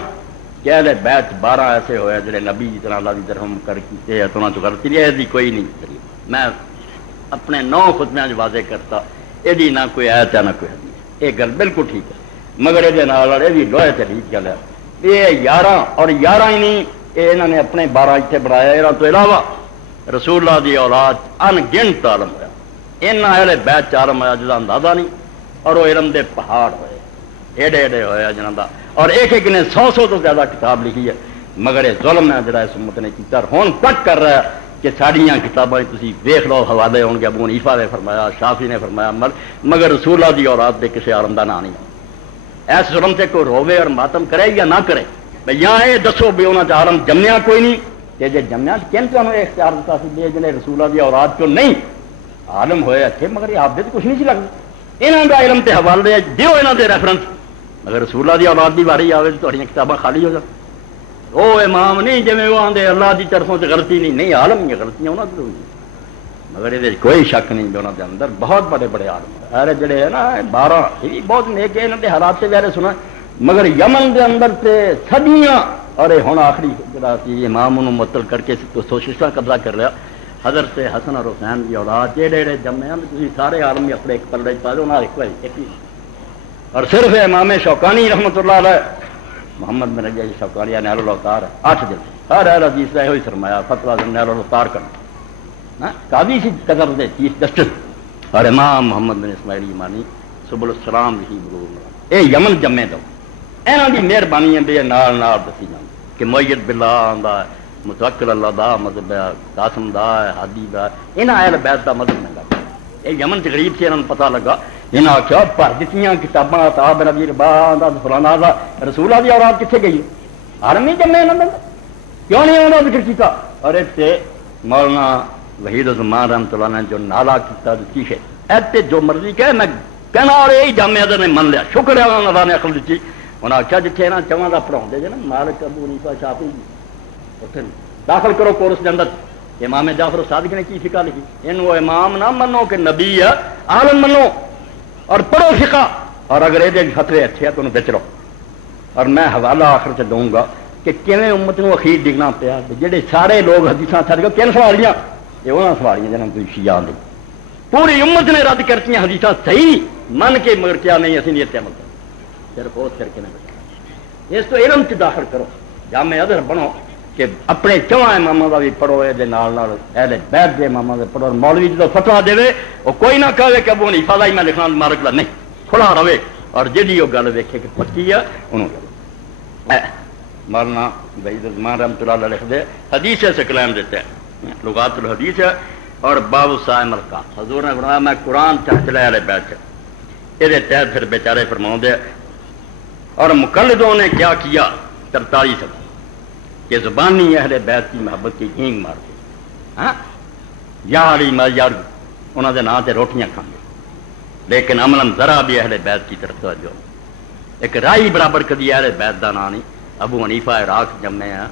کہ اہل بیت 12 ایسے ہوئے جڑے نبی جس طرح اللہ کی طرف کر کیتے تو کرتی ہے کوئی نہیں میں اپنے 9 خطبیاں واضح کرتا یہ نہ کوئی آیت ہے نہ کوئی حدیث یہ گل بالکل ٹھیک ہے مگر یہ بھی لوہے چلیج گل ہے یہ 11 اور 11 ہی نہیں یہ انہوں نے اپنے 12 اتنے بنایا یہاں تو علاوہ رسول اللہ دی اولاد ان گنت عالم ہوا ان اہل بیت عالم ہوا جہاں اندازہ نہیں اور وہ علم دے پہاڑ ہوئے ایڈے ایڈے ہوئے جنہوں کا اور ایک ایک نے 100 تو زیادہ کتاب لکھی ہے مگر یہ ظلم ہے جڑا اس امت نے کیتا ہوں پٹ کر رہا ہے کہ ساڑیاں کتابیں تھی ویخ لو حوالے ہو گے ابو حنیفہ نے فرمایا شافعی نے فرمایا مگر رسول اللہ دی اولاد دے کسی عالم کا نام نہیں ایس ظلم سے کوئی روے اور ماتم کرے یا نہ کرے یا یہ دسو بھی انہوں نے عالم جمیا کوئی نہیں کہ جے جمیا کن تمہیں اختیار دیتا سی بے جنے رسولہ دی اولاد چوں نہیں عالم ہوئے اچھے مگر یہ آپ دے کچھ نہیں سی لگتا انہاں دا علم تے حوالے دیو انہاں دے ریفرنس اگر رسولہ دی اولاد دی واری آوے تو تہاڈیاں کتاباں خالی ہو جان وہ امام نہیں جویں وہ آندے اللہ دی طرفوں تے غلطی نہیں عالم یہ غلطیاں انہاں دی ہوئی مگر یہ کوئی شک نہیں کہ انہوں کے اندر بہت بڑے بڑے عالم ارے جڑے ہے نا 12 یہ بھی بہت نیک ہے انہوں کے حالات سے ویرے سنا مگر یمن دے اندر تے صدیاں اور ہن آخری جڑا سی امام انہوں معطل کر کے سوششاں قبضہ کر لیا حضرت حسن اور حسین کی اولاد جہے جمے ہیں تھی سارے عالم اپنے ایک پلڑے پا دو ایک بھائی ایک ہی اور صرف امام شوکانی رحمۃ اللہ علیہ محمد بن رجب شوکانی نیل الاوتار 8 دن ہر اہل حدیث کا یہ سرمایہ فتویٰ نیل الاوتار کرنا قاضی سی قدر دے چیف جسٹس اور امام محمد بن اسماعیل ایمانی سبل السلام لکھی بلوغ اے یمن جمے دو یہاں کی مہربانی ہے بے نال نال دسی جاتی کہ معید باللہ آندا ہے متوکل اللہ دا مذہب ہے قاسم دا ہے ہادی دا یہاں اہل بیت دا مذہب نہیں لگا یہ یمن چ غریب سے انہوں نے پتہ لگا یہاں آخیا بھر دیتی کتاباں تاب نبی ربا فلانا دا رسولہ دی اولاد کتنے گئی آرمی جمے انہوں نے کیوں نہیں انہوں نے ذکر کیتا اور اتنے مولانا وحید الزمان رحمۃ اللہ نے جو نالا کیتا کی ہے ایتے جو مرضی کہے میں کہنا اور یہی جامعہ نے من لیا شکر ہے اللہ نے عقل دیتی انہیں آخیا جتنے یہاں چواں کا پڑھاؤ جے نا مالک ابو حنیفہ شافعی اتنے داخل کرو کورس کے اندر امام جعفر صادق نے کی فقہ لکھی یہ امام نہ منو کہ نبی ہے عالم منو اور پڑھو فقہ اور اگر یہ فتوے اچھے تو انہوں بچ رہو اور میں حوالہ آخر سے دوں گا کہ کیویں امت نو اخیر ڈگنا پیا جہے سارے لوگ حدیثاں چھڈ کے کن سوالیاں یہ انہاں سوالیاں جنہاں کوئی شیعہ نہیں پوری امت نے رد کرتی حدیثاں صحیح من کے مگر کیا نہیں اسی نیت عمل کرو صرف اس کر کے نہیں اس تو علم چ داخل کرو جامع ادھر بنو کہ اپنے چواں اماموں کا بھی پڑھو یہ اہل بیت دے اماموں کا پڑھو مولوی جو فتوا دے وہ کوئی نہ کہے کہ ابو حنیفہ دا ہی میں لکھنا مارک لا نہیں کھلا رہے اور جی وہ گل ویکھے کہ پکی ہے انہوں مولانا وحید الزمان رحمۃ اللہ علیہ لکھ دے حدیث سے کلام دیتے ہیں لغات الحدیث ہے اور باب الصائم القات حضور نے فرمایا میں قرآن چڑھ چلایا اہل بیت یہ تحت پھر بیچارے فرماؤں دے اور مقلدوں نے کیا کیا 43 سب کہ زبانی اہل بیت کی محبت کی ہینگ مار کے ہاں یا علی یار انہوں نے نام سے روٹیاں کھان گے لیکن عملاً ذرا بھی اہل بیت کی طرف توجہ ایک رائی برابر کدی اہل بیت کا نام نہیں ابو حنیفہ عراق جمے ہیں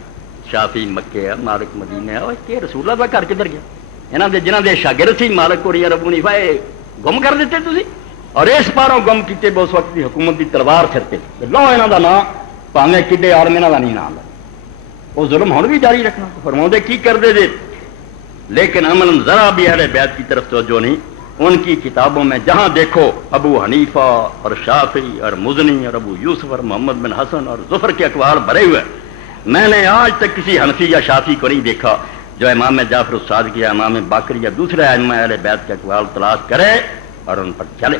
شافی مکے ہے مالک مدینے ہے کہ رسول اللہ کا گھر کدھر گیا یہاں کے جنہوں کے شاگرد سی مالک کوڑی ابو حنیفہ گم کر دیتے تھی اور اس پاروں گم کیتے اس وقت کی حکومت کی تلوار پھرتے لو یہاں کا نام پاویں کڈے عالم یہاں کا نہیں نام وہ ظلم ہوں بھی جاری رکھنا فرماؤں کی کرتے دے لیکن عملاً ذرا بھی اہل بیت کی طرف توجہ نہیں ان کی کتابوں میں جہاں دیکھو ابو حنیفہ اور شافعی اور مزنی اور ابو یوسف اور محمد بن حسن اور ظفر کے اقوال بھرے ہوئے میں نے آج تک کسی حنفی یا شافعی کو نہیں دیکھا جو امام جعفر الصادق یا امام باقری یا دوسرے ائمہ اہل بیت کے اقوال تلاش کرے اور ان پر چلے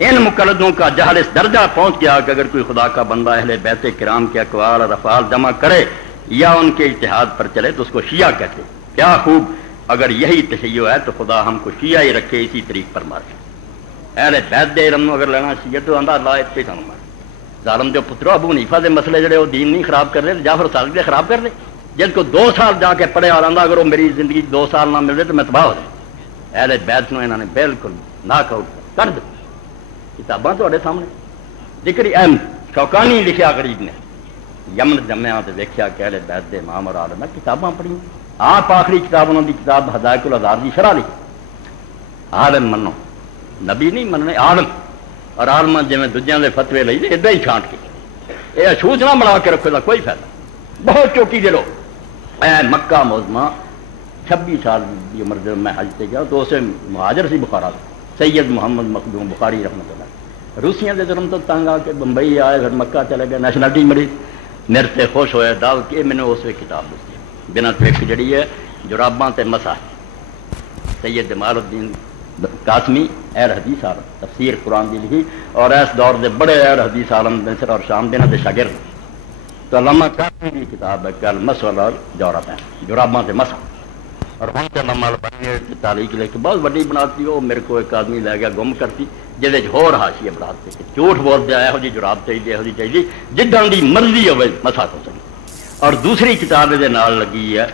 ان مقلدوں کا جہل اس درجہ پہنچ گیا کہ اگر کوئی خدا کا بندہ اہل بیت کرام کے اقوال اور افعال جمع کرے یا ان کے اجتہاد پر چلے تو اس کو شیعہ کہتے کیا خوب اگر یہی تشیع ہے تو خدا ہم کو شیعہ ہی رکھے اسی طریق پر مارے اہل بیت دے علم اگر لینا شیعہ تو آندہ اللہ اتنے سانو مارے ظالم جو پترو ابو حنیفہ دے مسئلے جڑے وہ دین نہیں خراب کر رہے جعفر صادق دے خراب کر رہے جن کو 2 سال جا کے پڑھے اور آندہ اگر وہ میری زندگی 2 سال نہ مل رہے تو میں تباہ ہو جائے اہل بیت نو انہوں نے بالکل ناک آؤٹ کر دو کتاباں تھوڑے سامنے ذکر اہم شوکانی لکھیا غریب نے یمن جمعہ تے ویکھیا کہ اہل بیت دے امام اور عالم کتاباں پڑھی آپ آخری کتاب انہوں دی کتاب ہدایت الازار دی شرح لکھی عالم منو نبی نہیں مننے عالم اور عالم جی دوجیاں دے فتوے لئی ادھر ہی چھانٹ کے یہ چھوچ نہ بنا کے رکھو کوئی فائدہ بہت چوٹی دے لو اے مکہ معظمہ 26 سال کی عمر جب میں حج سے گیا تو اسے مہاجر سی بخارا سید محمد مخدوم بخاری رحمۃ اللہ روسیاں دے ظلم تو تنگ آ کے بمبئی آئے پھر مکہ چلے گئے نیشنلٹی ملی میرے سے خوش ہوئے دعو کہ میں نے اس کتاب دسی بنا فک جڑی ہے جراباں تے مسا سید جمال الدین قاسمی اہل حدیث عالم تفسیر قرآن دی لکھی اور اس دور دے بڑے اہل حدیث عالم مصر اور شام دے شاگرد تو علامہ قاسمی کی کتاب ہے کل مسل اور جورب ہے جراباں تے مسا اور ہوں تو علامہ البانی تاریخ لے کے بہت بڑی بناتی وہ میرے کو ایک آدمی لے گیا گم کرتی جہد ہور حاشیے بناتے جھوٹ بولتے یہو جی جراب چاہیے یہو جی چاہیے جدان دی مرضی ہوئے مسا تو سکے اور دوسری کتاب یہ لگی ہے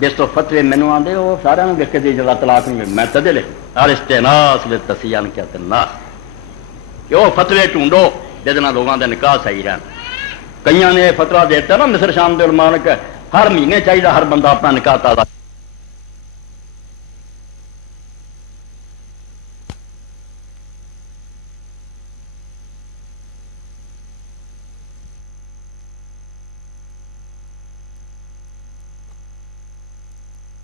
جس تو فتوے مینو آدھے وہ سارا لکھ کے دی جلا طلاق نہیں میں تدے لکھ الاستئناس للتسیان کیا الناس کہ وہ فتوے ڈھونڈو جہاں لوگوں کے نکاح صحیح رہن. کئی نے فتوا دیتا نا مصر شام دے علماء کہ ہر مہینے چاہیے ہر بندہ اپنا نکاح تازہ.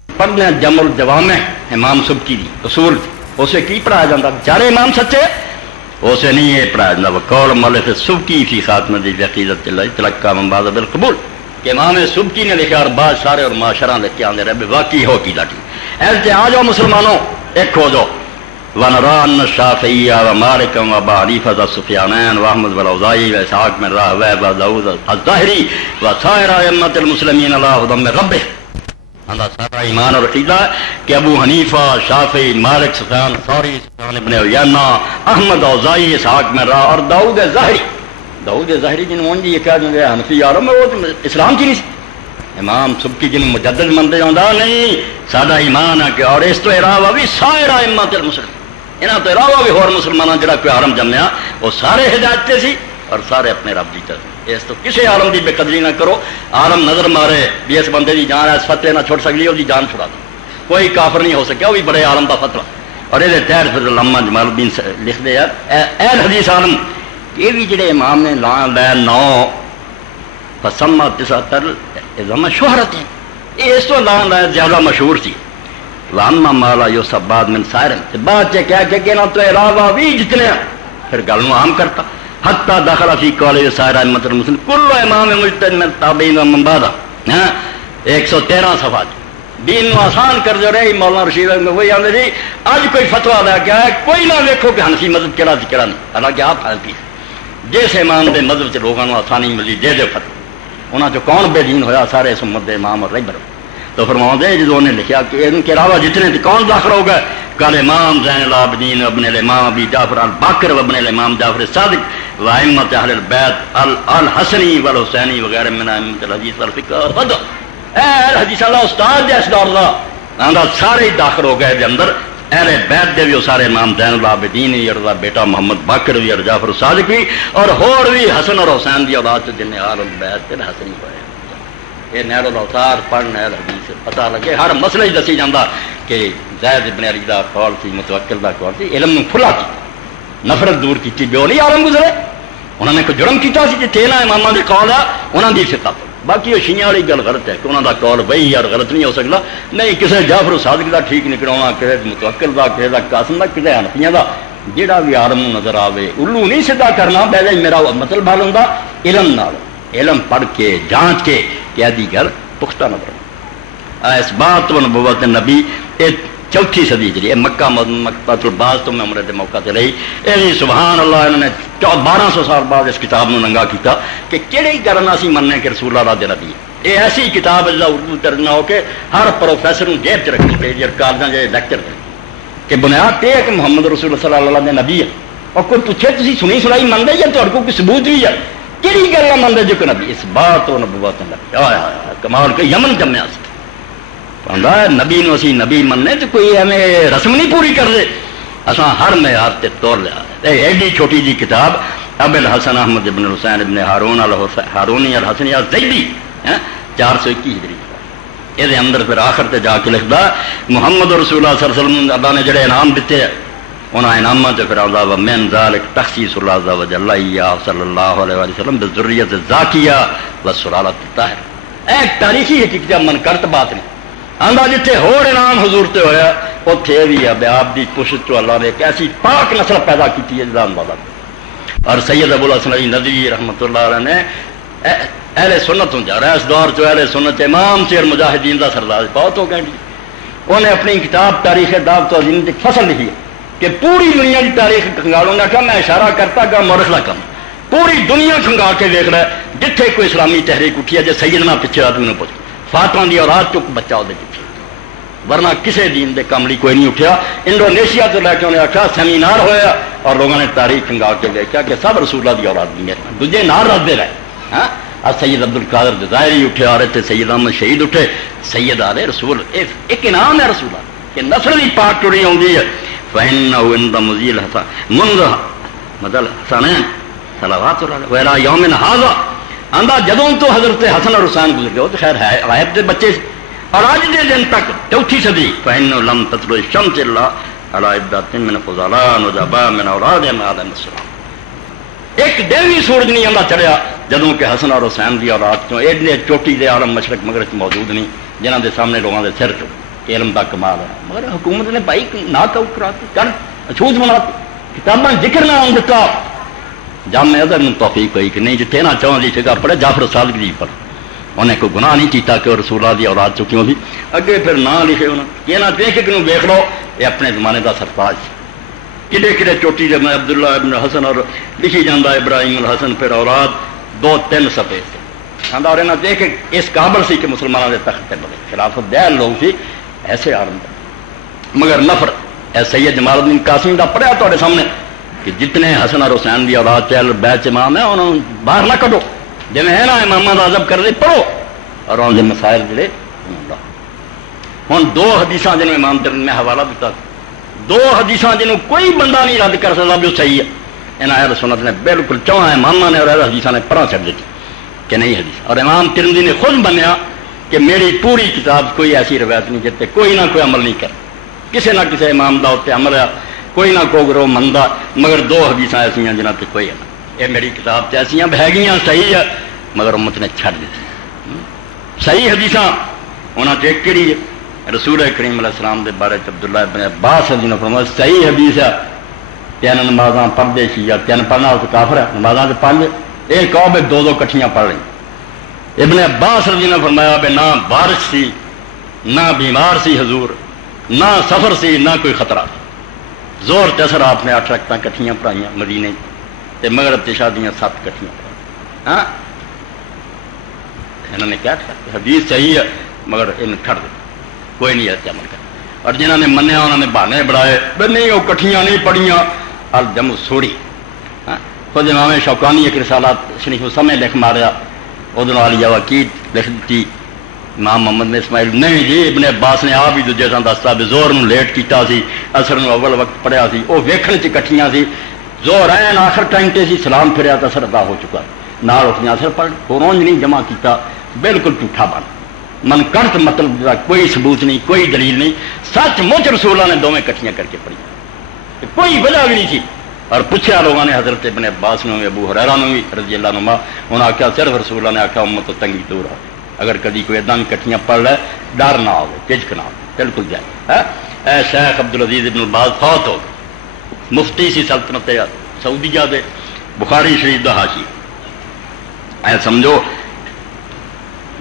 پڑھنے جم الجوامع امام سبکی دی اصول اسے کی پڑھایا جاتا چارے امام سچے اسے نہیں یہ پڑھایا جاتا وقول مولف سبکی فی خاتمہ دی عقیدت اللہ تلقا من بعد بالقبول کہ امام سبکی نے لکھا اور بعض سارے اور معاشرہ لکھ کے آنے رہے واقعی ہو کی لاٹھی ایسے آ جاؤ مسلمانوں ایک ہو جاؤ ونرى أن الشافعي ومالك وأبا حنيفة والسفيانين وأحمد والأوزاعي وإسحاق بن راهويه وداود الظاهري وسائر أئمة المسلمين على هدى من ربه. ہمارا سارا ایمان اور عقیدہ کہ ابو حنیفہ شافعی مالک سفیان ثوری سفیان ابن عیینہ احمد اوزاعی اسحاق بن راہ اور داؤد ظاہری جنہوں نے یہ کہا جو حنفی عالم وہ اسلام کی نہیں امام سبکی جنہوں مجدد مندے جاندہ نہیں سادہ ایمان ہے کہ اور اس تو علاوہ بھی سائر ائمۃ المسلمین انہاں تو علاوہ بھی اور مسلمانوں جڑا کوئی عالم جمیا وہ سارے ہدایت تے سی اور سارے اپنے رب دی طرف اس تو کسی عالم دی بے قدری نہ کرو. عالم نظر مارے بھی اس بندے دی جان اس فتوے نہ چھوڑ سکلی وہ جان چھڑا دو کوئی کافر نہیں ہو سکیا وہ بھی بڑے عالم دا فتویٰ اور یہ تحت پھر علامہ جمال الدین لکھ دے یار اہل حدیث عالم یہ بھی جڑے امام نے لا لے 9 فسمہ 73 اعظم شہرت ہیں یہ اس تو لا لے زیادہ مشہور تھی واما مالا یوسف بعد من سائرن بعد سے کیا کہ نہ تو علاوہ بھی جتنے پھر گل عام کرتا حتی داخلہ فی قول سائر ائمۃ المسلمین کل امام مجتہد من تابعین و من بعد 113 صفحہ دین نو آسان کر جو رہی مولانا رشید میں وہی آدھے جی آج کوئی فتویٰ لے کے آئے کوئی نہ دیکھو کہ حنفی مذہب کہڑا ذکر نہیں حالانکہ آپ حنفی جس امام دے مذہب سے لوگوں کو آسانی ملی دے دے فتویٰ انہاں جو کون بے دین ہویا سارے اس امت دے امام اور رہبر تو فرماؤں دے جدوں نے لکھا کہ ان کے علاوہ جتنے تھے کون داخل ہو گئے قال امام زین العابدین ابن الامام ابی جعفر الباقر وابن الامام جعفر الصادق وائمۃ اہل البیت الحسنی والحسینی وغیرہ من ائمۃ الحدیث والفقہ والفقہ اہل حدیث اللہ استاد اس دور دا آندا سارے داخل ہو گئے دے اندر اہل بیت دے بھی سارے امام زین العابدین یرضا بیٹا محمد باقر بھی اور جعفر الصادق بھی اور ہور بھی حسن اور حسین دی اولاد جن نے آل البیت تے حسنی ہوئے یہ نہر الاوتار پڑھنا ہے حدیث پتہ لگے ہر مسئلہ ہی دسی جاندہ کہ زید ابن علی دا قول سی متوکل دا قول سی علم کھلا کی نفرت دور کی جو نہیں عالم گزرے انہوں نے کوئی جرم کیتا سی جتنے امامہ دے قول ہے انہوں دی فقہ باقی وہ شیعہ والی گل غلط ہے کہ انہوں دا قول وہی اور غلط نہیں ہو سکتا نہیں کسی جعفر صادق دا ٹھیک نکلنا کسی متوکل دا کسی دا قاسم دا کسی حنفیہ دا جہاں بھی عالم نظر آوے الو نہیں سیدھا کرنا پہلے میرا مطلب حال ہوندا علم نال علم پڑھ کے جانچ کے کیا دی گل پختہ نظر اس بات و نبوت نبی چوتھی صدی جی مکہ مکۃ الباز تو میں عمرے دے موقع تے رہی یہ سبحان اللہ انہوں نے 1200 سال بعد اس کتاب نو ننگا کیتا کہ کہڑی گل اسی مننے کہ رسول اللہ دے نبی یہ ایسی کتاب جا اردو ترجمہ ہو کے ہر پروفیسر نو جیب چ رکھنی چاہیے اور کالجاں جے لیکچر کہ بنیاد تے کہ محمد رسول اللہ صلی اللہ علیہ وسلم نبی ہے اور کوئی پوچھے تسی سنی سنائی من دے یا تہاڈے کوئی ثبوت بھی ہے کہڑی گل من دے جو کہ نبی اس بات و نبوت نبی کمال کہ یمن جمیا سی نبی نو اسی نبی مننے تو کوئی ہمیں رسم نہیں پوری کر دے اساں ہر معیار تے توڑ لیا ایڈی چھوٹی جی کتاب ابو الحسن احمد ابن حسین ابن ہارون ہارونی الحسنی الزیدی 421 ہجری یہ اندر پھر آخر تے جا کے لکھدا محمد رسول اللہ صلی اللہ علیہ وسلم اللہ نے جڑے انعام دیتے ہیں انہاں انعامات پھر اللہ و من ذلک تخصیص اللہ عز وجل صلی اللہ علیہ وسلم بالذریۃ الزاکیہ والسلالۃ الطاہرہ ایک تاریخی حقیقت من کرت بات نہیں آندا جتھے ہور انعام حضور تے ہویا اوتھے بھی ہے آپ دی پشت تو اللہ نے ایک ایسی پاک نسل پیدا کی ہے جان والا اور سید ابو الحسن علی ندوی رحمۃ اللہ علیہ نے اہل سنت ہوں جا رہا ہے اس دور جو اہل سنت امام سے اور مجاہدین دا سردار بہت ہو گئے انہوں نے اپنی کتاب تاریخ دعوت و عظیم ایک فصل لکھی ہے کہ پوری دنیا کی تاریخ کھنگالوں نے کہا میں اشارہ کرتا گا مورخ کا کم پوری دنیا کھنگال کے دیکھ رہا ہے جتھے کوئی اسلامی تحریک اٹھی ہے جے سیدنا پیچھے آدمی نے پوچھ فاطمہ دی اولاد چک بچہ وہ پیچھے ورنہ کسی دین دے کام لی کوئی نہیں اٹھیا انڈونیشیا تو لے کے انہیں آخیا سیمینار ہویا اور لوگوں نے تاریخ کھنگال کے دیکھا کہ سب رسول اللہ دی اولاد دی مہربانی دوجے نار رکھتے رہے سید عبد القادر جزائری اٹھے آ رہے تھے، سید احمد شہید اٹھے، سید آ رہے رسول ایک انعام ہے رسول کہ نسل بھی پاک ٹری آتی ہے. فإنه عند مزيل حسن منذ مدل حسنین صلوات اللہ ویلا یوم هذا آندا جدوں تو حضرت حسن اور حسین گزر گئے تو خیر ہے غائب دے بچے اور آج دے دن تک چوتھی صدی فإنه لم تطلع الشمس الا على عدة من فضلان وجباء من اولاد آدم السلام. ایک دن بھی سورج نہیں آندا چڑھیا جدوں کہ حسن اور حسین دی اولاد چوں ایڈے چوٹی دے عالم مشرق مغرب موجود نہیں جنہاں دے سامنے لوگاں دے سر چ علم کا کمال ہے. مگر حکومت نے بھائی نہ کراتی کر چھوت بناتی کتاباں ذکر نہ آن دیتا. جامع ازہر میں توفیق ہوئی کہ نہیں جتنے نہ چاہوں دی جگہ پڑھے جعفر صادق پر انہیں کوئی گناہ نہیں کیتا کہ رسول اللہ دی اولاد چکیوں بھی اگے پھر نہ لکھے انہوں یہ نہ دیکھ کے ویکھ لو یہ اپنے زمانے کا سرتاج کڈے کڈے چوٹی جب میں عبداللہ ابن حسن اور لکھی جانا ابراہیم الحسن پھر اولاد 2-3 صفحے سے اور انہیں دیکھ کے اس قابل سی کہ مسلمانوں کے تخت پہ بڑے خلافت دہ لوگ سی ایسے عالم مگر نفرت اے سید جمال الدین قاسمی کا پڑھیا تھوڑے سامنے کہ جتنے حسن اور حسین دی اولاد چہل بیچ امام ہے انہوں باہر نہ کڈو جی ہے نا امام کا ادب کر دے پڑھو اور ان کے مسائل جڑے ہوں 2 حدیث جنہوں امام ترمذی میں حوالہ دیتا 2 حدیث جنہوں کوئی بندہ نہیں رد کر سکتا بھی وہ صحیح ہے انہیں اہل سنت نے بالکل 4 امام نے اور اہل حدیث نے پرا چڑھ دیتی کہ نہیں حدیث اور امام ترمذی نے خود بنیا کہ میری پوری کتاب کوئی ایسی روایت نہیں جتے کوئی نہ کوئی عمل نہیں کر کسی نہ کسی امام دا اتنے عمل ہے کوئی نہ کوئی گروہ مندا مگر 2 حدیث ایسا جنہ تے کوئی ہے یہ میری کتاب تے ایسا ہے صحیح ہے مگر امت نے چھڑ دیتی صحیح حدیث انہوں نے ایک کہڑی ہے رسول کریم علیہ السلام دے بارے عبداللہ ابن عباس رضی اللہ عنہ فرمایا صحیح حدیث ہے 3 نمازاں پڑھدے سی یا 3 پڑھنا تو کافر ہے نمازاں تے پڑھ لے ایک اور 2 کٹھیاں پڑھ رہی ابن عباس رضی اللہ عنہ فرمایا بے نہ بارش سی نہ بیمار سی حضور نہ سفر سی نہ کوئی خطرہ زور تسر آپ نے 8 رکعتاں کٹھیاں پڑھائیاں مدینے تے مغرب تے شادیاں 7 کٹھیاں پڑھائیاں ہاں انہوں نے کیا کہا حدیث صحیح ہے مگر انہیں ٹھڑ دے کوئی نہیں ایسے عمل کر اور جنہوں نے منیا انہوں نے بہانے بڑھائے بے نہیں وہ کٹھیاں نہیں پڑھیاں الجم سوڑی خود امام شوکانی ایک رسالات شریف سمے لکھ ماریا ادھر والی وکیل لکھ دیتی امام محمد نے اسماعیل نہیں جی ابن عباس نے آپ ہی دوجے سان دستا بھی زور نو لیٹ کیتا سی اثر نو اول وقت پڑھیا سی وہ ویکھن چ کٹھیاں سی زور این آخر ٹائم تے سی سلام پھریا تو اثر ادا ہو چکا نال اٹھیاں اثر پڑھ قرآن نہیں جمع کیتا بالکل جھوٹا بن من کنٹ مطلب دا کوئی ثبوت نہیں کوئی دلیل نہیں سچ مچ رسول اللہ نے دونوں کٹھیاں کر کے پڑھی کوئی وجہ بھی نہیں تھی اور پوچھا لوگوں نے حضرت ابن عباس نے ابو ہریرہ نے بھی رضی اللہ عنہ انہوں نے آخیا صرف رسول اللہ نے آخیا امت تو تنگی دور آ اگر کدی کوئی اداں کٹھیاں پڑھ لے ڈر نہ ہو جھجک نہ ہو بالکل جائے اے شیخ عبدالعزیز ابن باز فوت ہو گئے مفتی سی سلطنت سعودیہ دے بخاری شریف دا حاشی اے سمجھو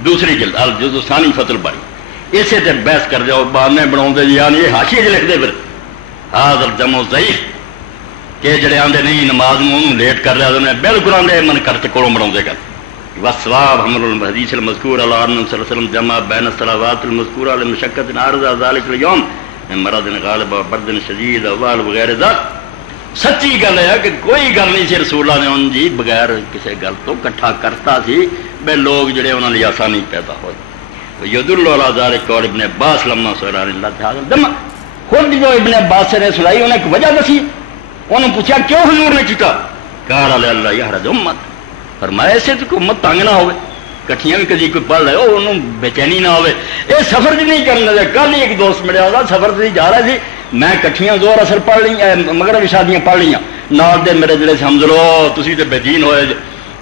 دوسری جلد الجزء الثانی فتح الباری اسے تے بحث کر جاؤ بعد میں بناؤں دے یعنی یہ حاشی جو لکھ دے پھر حاضر جمع ضعیف کہ جڑے آندے نہیں نماز میں لیٹ کر رہے ہیں بالکل آندے من کر کے کوڑوں بناؤں دے گا والصواب حمل الحدیث المذکور علی ان صلی اللہ علیہ وسلم جمع بین الصلوات المذکورہ علی مشقت عارض ذلک اليوم من مرض غالب و برد شدید اول وغیرہ ذات سچی گل ہے کہ کوئی گل نہیں سی رسول اللہ نے ان جی بغیر کسی گل تو کٹھا کرتا سی بے لوگ جڑے انہوں نے آسانی پیدا ہوئی یدل علی ذلک قول ابن عباس لما سئل عن اللہ تعالی جمع خود جو ابن عباس نے سنائی انہیں ایک وجہ دسی انہوں نے پوچھا کیوں حضور نے کیتا قال علی اللہ یحرج امت فرمایا ایسے تو کوئی امت تنگ نہ ہوئے کٹھیاں بھی کدی کوئی پڑھ لے انہوں بےچینی نہ ہوئے یہ سفر نہیں کرنے دے کل ہی ایک دوست ملیا ہوگا سفر سے جا رہا سی میں کٹھیاں زور اثر پڑھ لی مگر بھی شادیاں پڑھ لیاں نال دے میرے جڑے سمجھ لو تسی تے بے دین ہوئے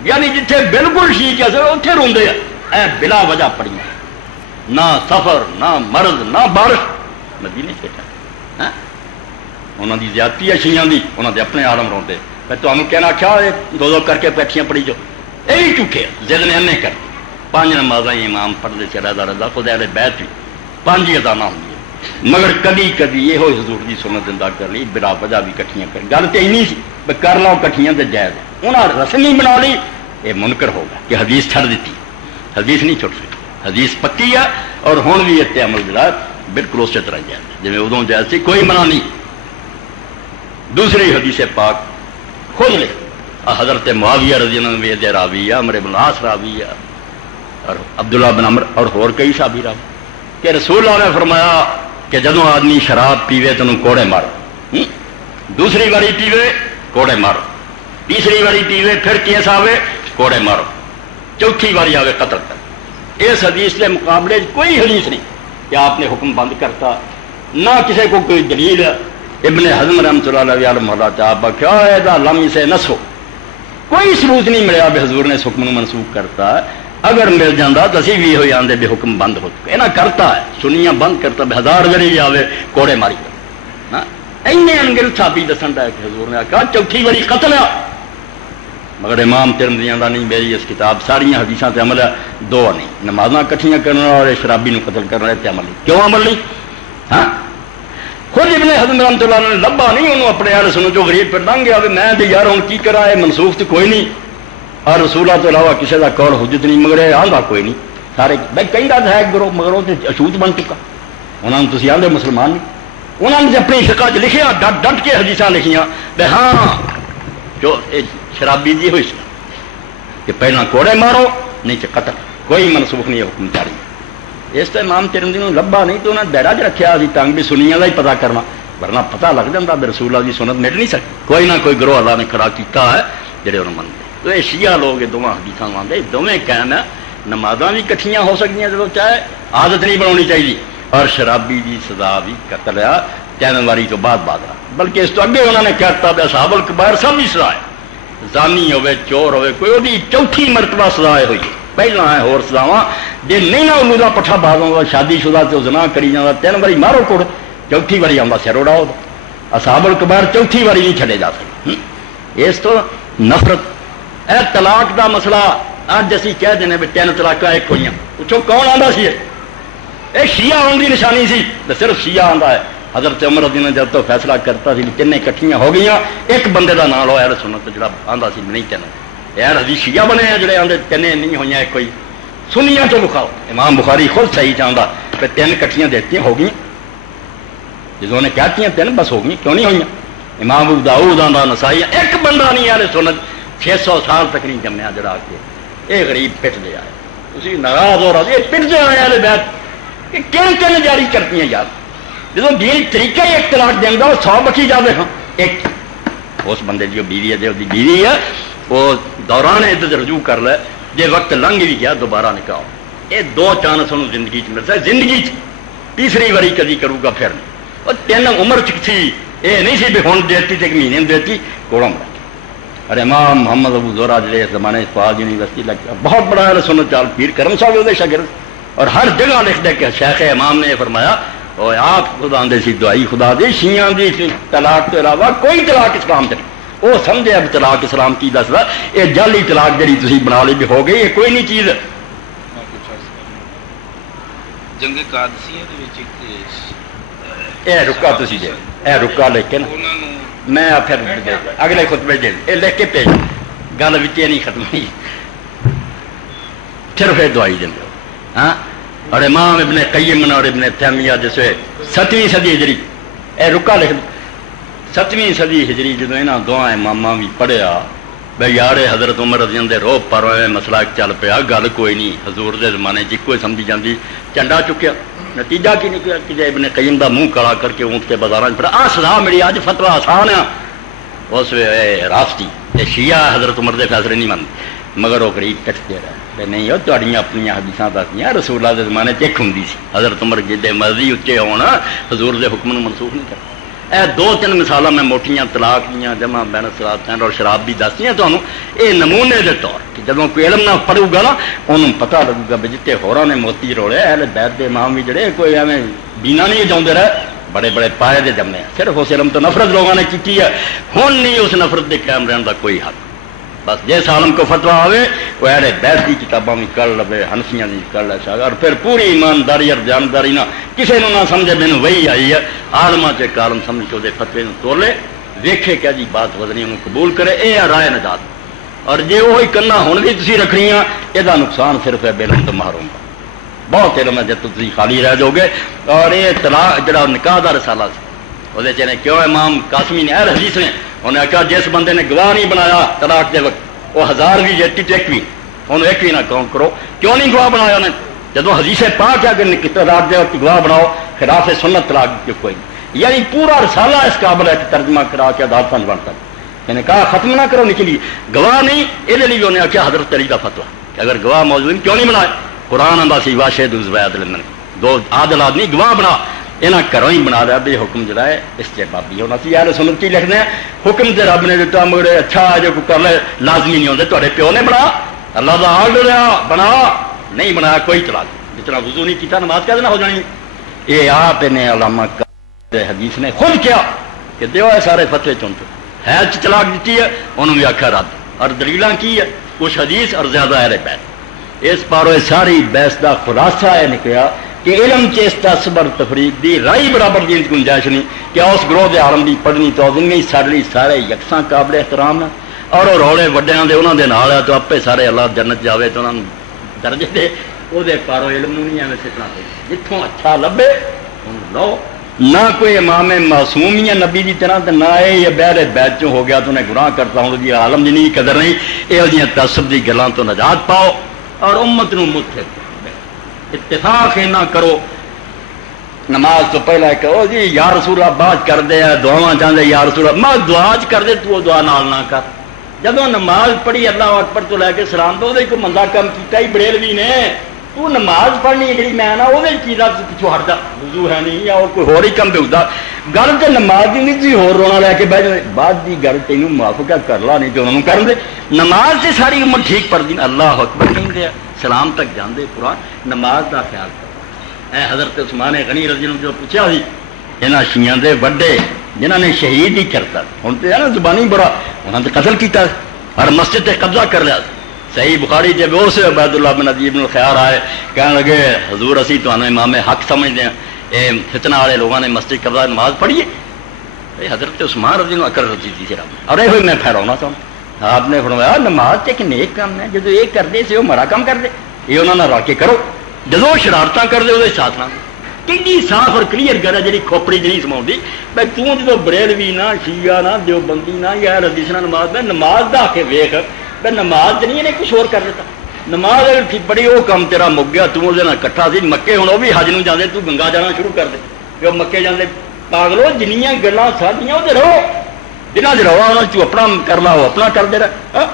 یعنی جتھے بالکل ٹھیک ہے اتنے روندے اے بلا وجہ پڑھیاں نہ سفر نہ مرض نہ بارش مدینے سے انہوں دی زیادتی ہے شیعہ دی انہوں دے اپنے عالم روندے میں تو ہمیں کہنا کیا ہے 2 کر کے پیٹھیاں پڑھی جو یہی چکے ضد نے انہیں کر 5 نمازاں امام پڑھتے سے رضا رضا خود اہل بیت بھی 5 ہی ادا نہ ہوں مگر کبھی کبھی یہ حضور دی سنت زندہ کر لی بلا وجہ بھی کٹھیاں کر گل تو نہیں سی بھائی کر لو کٹھیاں تو جائز انہوں نے رسمی بنا لی یہ منکر ہوگا کہ حدیث چھڑ دیتی حدیث نہیں چھوٹ سکتی حدیث پکی ہے اور ہوں بھی اتنے عمل جڑا بالکل اسی طرح جائز جی ادو جائز سی کوئی منع نہیں دوسری حدیث پاک خود لکھ حضرت معاویہ رضی اللہ عنہ دے راوی ہے، عمرو بن العاص راوی ہے، اور عبداللہ بن عمر اور کئی صحابی راوی کہ رسول اللہ نے فرمایا کہ جدوں آدمی شراب پیوے تو کوڑے مارو، دوسری باری پیوے کوڑے مارو، تیسری باری پیوے پھر کیس آوے کوڑے مارو، چوتھی باری آوے قتل کر۔ اس حدیث کے مقابلے کوئی حدیث نہیں کہ آپ نے حکم بند کرتا، نہ کسی کو کوئی دلیل ہے۔ ابن حزم رحمۃ اللہ علیہ چاہا کیا لم سے نسو، کوئی ثبوت نہیں ملیا بھی حضور نے اس حکم منسوخ کرتا ہے۔ اگر مل جاتا تو اسی بھی ہو جاندے بھی حکم بند ہو چکا، یہ کرتا ہے سنیاں بند کرتا بھی 1000 باری بھی آوے کوڑے ماری کر۔ اینے انگل صحابی دسن ہے کہ حضور نے کہا چوتھی باری قتل ہے، مگر امام ترمذی دا نہیں میری اس کتاب ساری حدیثاں تے عمل ہے، دو نہیں، نمازاں کٹھیاں کرنا اور شرابی نو قتل کرنا تے عمل نہیں۔ کیوں عمل نہیں؟ ہاں خود ابن حزم رحمۃ اللہ نے لبا نہیں انہوں اپنے اہل سنت جو غریب پہ لنگ گیا میں تے یار ہوں کی کرا ہے، منسوخ تو کوئی نہیں اور رسولہ تو علاوہ کسی کا قول حجت نہیں، مگر یہ آندا کوئی نہیں سارے بھائی کئی رات ہے گرو مگر وہ اشوت بن چکا، انہوں نے تھی آدھے مسلمان نہیں، انہوں نے اپنی فقہ چ لکھیا ڈٹ ڈٹ کے حدیثاں لکھیاں بے ہاں جو شرابی جی ہوئی سی کہ پہلا کوڑے مارو نہیں تو قتل، کوئی منسوخ نہیں ہے حکم جاری۔ اس تو امام ترمذی نے لبا نہیں تو انہوں نے بیڑا چ رکھا سی تنگ بھی سنیاں کا ہی پتا کرنا، ورنہ پتہ لگ جاتا بھی رسول اللہ کی سنت مٹ نہیں سکتی، کوئی نہ کوئی گروہ اللہ نے کھڑا کیتا ہے جڑے انہوں منتے۔ تو یہ شیعہ لوگ یہ دونوں حدیثاں مانتے، دونیں قائم ہے نمازاں بھی کٹھیاں ہو سکتی جب چاہے، عادت نہیں بنانی چاہیے، اور شرابی کی سزا بھی قتل ہے 3 واری تو بعد بلکہ اس تو اگے انہوں نے کہتا بھی اصحاب الکبائر سب بھی سزا ہے، زانی ہوئے چور ہوئے کوئی وہی چوتھی مرتبہ سزا ہوئی پہلا ہے ہور سزاواں جی نہیں نہ انہوں کا پٹھا باز شادی شدہ تو زنا کری جاتا 3 واری مارو کوڑ، چوتھی واری آتا سر اڑاؤ، اصحاب الکبائر چوتھی واری نہیں چھڑے جا سکتے۔ اس تو نفرت اے طلاق دا مسئلہ اج اسی کہہ دینے بھی 3 طلاقاں ایک ہوئی، پوچھو کون آتا سی یہ شیعہ ہونے کی نشانی سی تو صرف شیعہ آتا ہے۔ حضرت عمر رضی اللہ عنہ جب تو فیصلہ کرتا سی تینیں کٹھیاں ہو گئی، ایک بندے کا نام لو یار سنت جڑا آتا سی نہیں تین یار حدیث شیعہ بنے ہیں جڑے آتے 3 نہیں ہوئی ایک ہوئی، سنیاں تو بخاؤ۔ امام بخاری خود صحیح چاہتا کہ 3 کٹھیاں دیتی ہو گئی، جدوں نے کہتی ہیں 3 بس ہو گئی کیوں نہیں ہوئی۔ امام ابو داؤد آندا نسائی ایک بندہ نہیں یار سنت 600 سال تک نہیں جمیا جڑا کے یہ غریب پٹ دے آئے، اسی ناراض ہو رہا سی پٹ دے آئے والے بیت کہ کن جاری کرتی ہیں یار، جب دین طریقہ ہی ایک طلاق دینا وہ 100 بچی جائے ہاں ایک اس بندے کی بیوی ہے جو بیوی ہے وہ دوران عدت رجوع کر لے، جی وقت لنگ بھی گیا دوبارہ نکاح، یہ 2 چانس انہوں زندگی ملتا ہے، زندگی تیسری واری کدی کروں گا پھر نہیں۔ اور 3 عمر تھی یہ نہیں سی بھی ہوں دیتی تو 1 مہینے میں دیتی کوڑوں میں۔ اور امام محمد ابو زہرا جڑے زمانے فاض یونیورسٹی لگا بہت بڑا ہے سنت چال پیر کرم صاحب وہ شاگرد، اور ہر جگہ لکھ دے کہ شیخ امام نے فرمایا اور آپ خدا آدھے سی دعائی خدا دی شیعہ دی طلاق کے علاوہ کوئی طلاق اسلام چ نہیں، وہ سمجھے اب طلاق اسلام کی دسدا یہ جعلی طلاق جڑی تسی بنا لی بھی ہو گئی یہ کوئی نہیں چیز۔ جنگ قادسیہ دے وچ اے رکا تسی دے اے رکا لیکن میں پھر اگلے خطبے دے اے لکھ کے بھیج گل وچ نہیں ختم ہوئی صرف یہ دعائی دیں ہاں۔ اور امام ابن قیم اور ابن تیمیہ جیسے 7ویں صدی ہجری اے رکا لکھ 7ویں صدی ہجری جدو یہاں دعائیں اماماں بھی پڑھیا بھائی یار حضرت عمر رضی اللہ عنہ روب پر مسئلہ چل پیا گل کوئی نہیں حضور دے زمانے چ کوئی سمجھی جاتی چنڈا چکیا نتیجہ کی نکلا کہ ابن قیم دا منہ کڑا کر کے اونٹ کے بازار پڑا آ سزا ملی اج فتوی آسان ہے اس راستی شیعہ حضرت عمر دے فیصلے نہیں منتے مگر وہ غریب کٹتے رہے نہیں وہ تھوڑی اپنی حدیثاں دسیاں رسول اللہ دے زمانے چیک ہوں سی حضرت عمر جدے مرضی اچے ہونا حضور دے حکم منسوخ نہیں کرتا۔ اے 2-3 مثالاں میں موٹیاں طلاق دیاں جمع بین الصلاتین اور شراب بھی دسیاں تمہیں یہ نمونے دے طور کہ جب کوئی علم نہ پڑھو گا نا انہوں پتہ لگے گا بھی جتنے ہوراں نے موتی روڑے اہل بیت دے امام بھی جڑے کوئی ایویں بینا نہیں جاؤندے رہے بڑے بڑے پائے دے جمے صرف اس علم تو نفرت لوگوں نے کی ہے ہن نہیں اس نفرت دے قائم رہن دا کوئی حق بس جس عالم کو فتویٰ آئے وہ اہل بیت کی کتابوں میں کر لے حنفیاں کی کر لے اور پھر پوری ایمانداری اور جانداری نہ کسی نے نہ سمجھے مینوں وہی آئی ہے عالماں چ عالم سمجھ کے وہ فتوے توڑ لے ویکھے کہ جی بات وزنی انہوں قبول کرے اے رائے نجات اور جی وہی کرنا ہن بھی تسی رکھنی یہ نقصان صرف ہے بے علم تو محروم کا بہت علم ہے جب تسی خالی رہ جاؤ گے۔ اور یہ طلاق جڑا نکاح دا رسالہ سی وہ کیوں امام قاسمی نے اہل حدیث نے انہیں آخیا جس بندے نے گواہ نہیں بنایا طلاق دے وقت وہ 1000 بھی جیتی تو ایک بھی انہوں ایک بھی نہ کاؤنٹ کرو. کیوں نہیں گواہ بنایا انہیں؟ جب حدیث پاک ہے کہ طلاق دے وقت گواہ بناؤ خلاف سنت طلاق کوئی نہیں. یعنی پورا رسالہ اس قابل ہے کہ ترجمہ کرا کے عدالت بنتا ہے. یعنی کہا ختم نہ کرو نکلی گواہ نہیں یہ لیے بھی انہیں آخیا حضرت علی کا فتوا کہ اگر گواہ موجود کیوں نہیں بنائے قرآن امباسی واشد دو عادل آدمی گواہ بنا یہاں گھروں ہی بنا دیا بھی حکم جڑا ہے استحبابی ہونا سی. یار سنت ہی لکھنے ہیں حکم سے رب نے دیتا مگر اچھا جو کر لے لازمی نہیں ہوتے تے پیو نے بنا اللہ کا آرڈر رہا بنا نہیں بنایا کوئی چلا جتنا وضو نہیں کیتا نماز کا دینا ہو جانی. یہ آپ نے علامہ حدیث نے خود کیا کہ دیو ہے سارے فتوے چنتے ہے طلاق دیتی ہے انہوں نے آخیا رد اور دلیل کی ہے کچھ حدیث اور زیادہ اہل بیت. اس پارو ساری بحث کا خلاصہ یہ نکلا کہ علم چیستا صبر تفریق دی رائی برابر کی گنجائش نہیں کہ اس گروہ کے عالم کی پڑھنی تو نہیں سارے سارے یکساں قابل احترام ہیں اور وہ روڑے وڈیاں دے انہوں دے نال ہے تو آپ سارے اللہ جنت جاوے تو انہوں درجے دے وہ پارو علم نہیں ایویں سٹنا پہ جتوں اچھا لبے لو. نہ کوئی امام معصوم یا نبی کی طرح نہ یہ بہر بیت چوں ہو گیا تو انہیں گناہ کرتا ہوں جی عالم جی قدر نہیں یہ تعصب کی گلوں تو نجات پاؤ اور امت نو متحد اتفاق نہ کرو. نماز تو پہلے کہو جی یا رسول اللہ بات کر دے دعا چاہتے یا رسول اللہ میں دعا کر دے تو دعا نال نہ کر. جب نماز پڑھی اللہ اکبر تو لے کے سلام تو کوئی مندا کام کیتا ہی بریلوی نے تو نماز پڑھنی جی میں نا وہ چیزاں پچھو ہٹ جا وضو ہے نہیں یا کوئی ہور ہی کم پہ ہوتا گل تو نماز کی نہیں تھی ہور رونا لے کے بہ جائے بعد کی گل تینوں معاف کیا کر لا نہیں تو انہوں کر دے. نماز سے ساری عمر ٹھیک پڑھتی اللہ اکبر کہیں سلام تک جاندے قرآن نماز کا خیال کرو. اے حضرت عثمان غنی رضی اللہ عنہ جو پوچھا سی یہاں شیعہ دے وڈے جنہوں نے شہید ہی کرتا ہوں تو ہے نا زبانی برا انہوں نے قتل کیتا اور مسجد تے قبضہ کر لیا. صحیح بخاری جب اس عبید اللہ بن عجیب الخیار آئے کہنے لگے حضور اسی تو امام حق سمجھتے ہیں یہ فتنہ والے لوگوں نے مسجد قبضہ نماز پڑھیے. حضرت عثمان رضی اللہ اکر رضی تھی رب اور یہ میں پھیلانا چاہوں آپ نے فرمایا نماز ایک نیک کام ہے جب یہ کرتے سے وہ مارا کام کرتے یہ انہوں نے رل کے کرو جدو شرارت کرتے وہ ساتھ نہ کہ صاف اور کلیئر گل ہے جی کھوپڑی جی نہیں سما بھائی توں جب بریلوی نہ شیعہ نہ دیوبندی نہ یا حدیث نہ نماز میں نماز دا کے ویخ نماز نہیں کچھ اور کر دیتا. نماز بڑی وہ کام تیرا مک گیا تم کٹھا سی مکے ہوں وہ بھی حج نو جانے تو گنگا جانا شروع کر دے کہ وہ مکے جانے پاگلو جنیاں گلاں ساڈیاں وہ رہو جنہ چ روا انہوں اپنا کر لا وہ اپنا کرتے رہ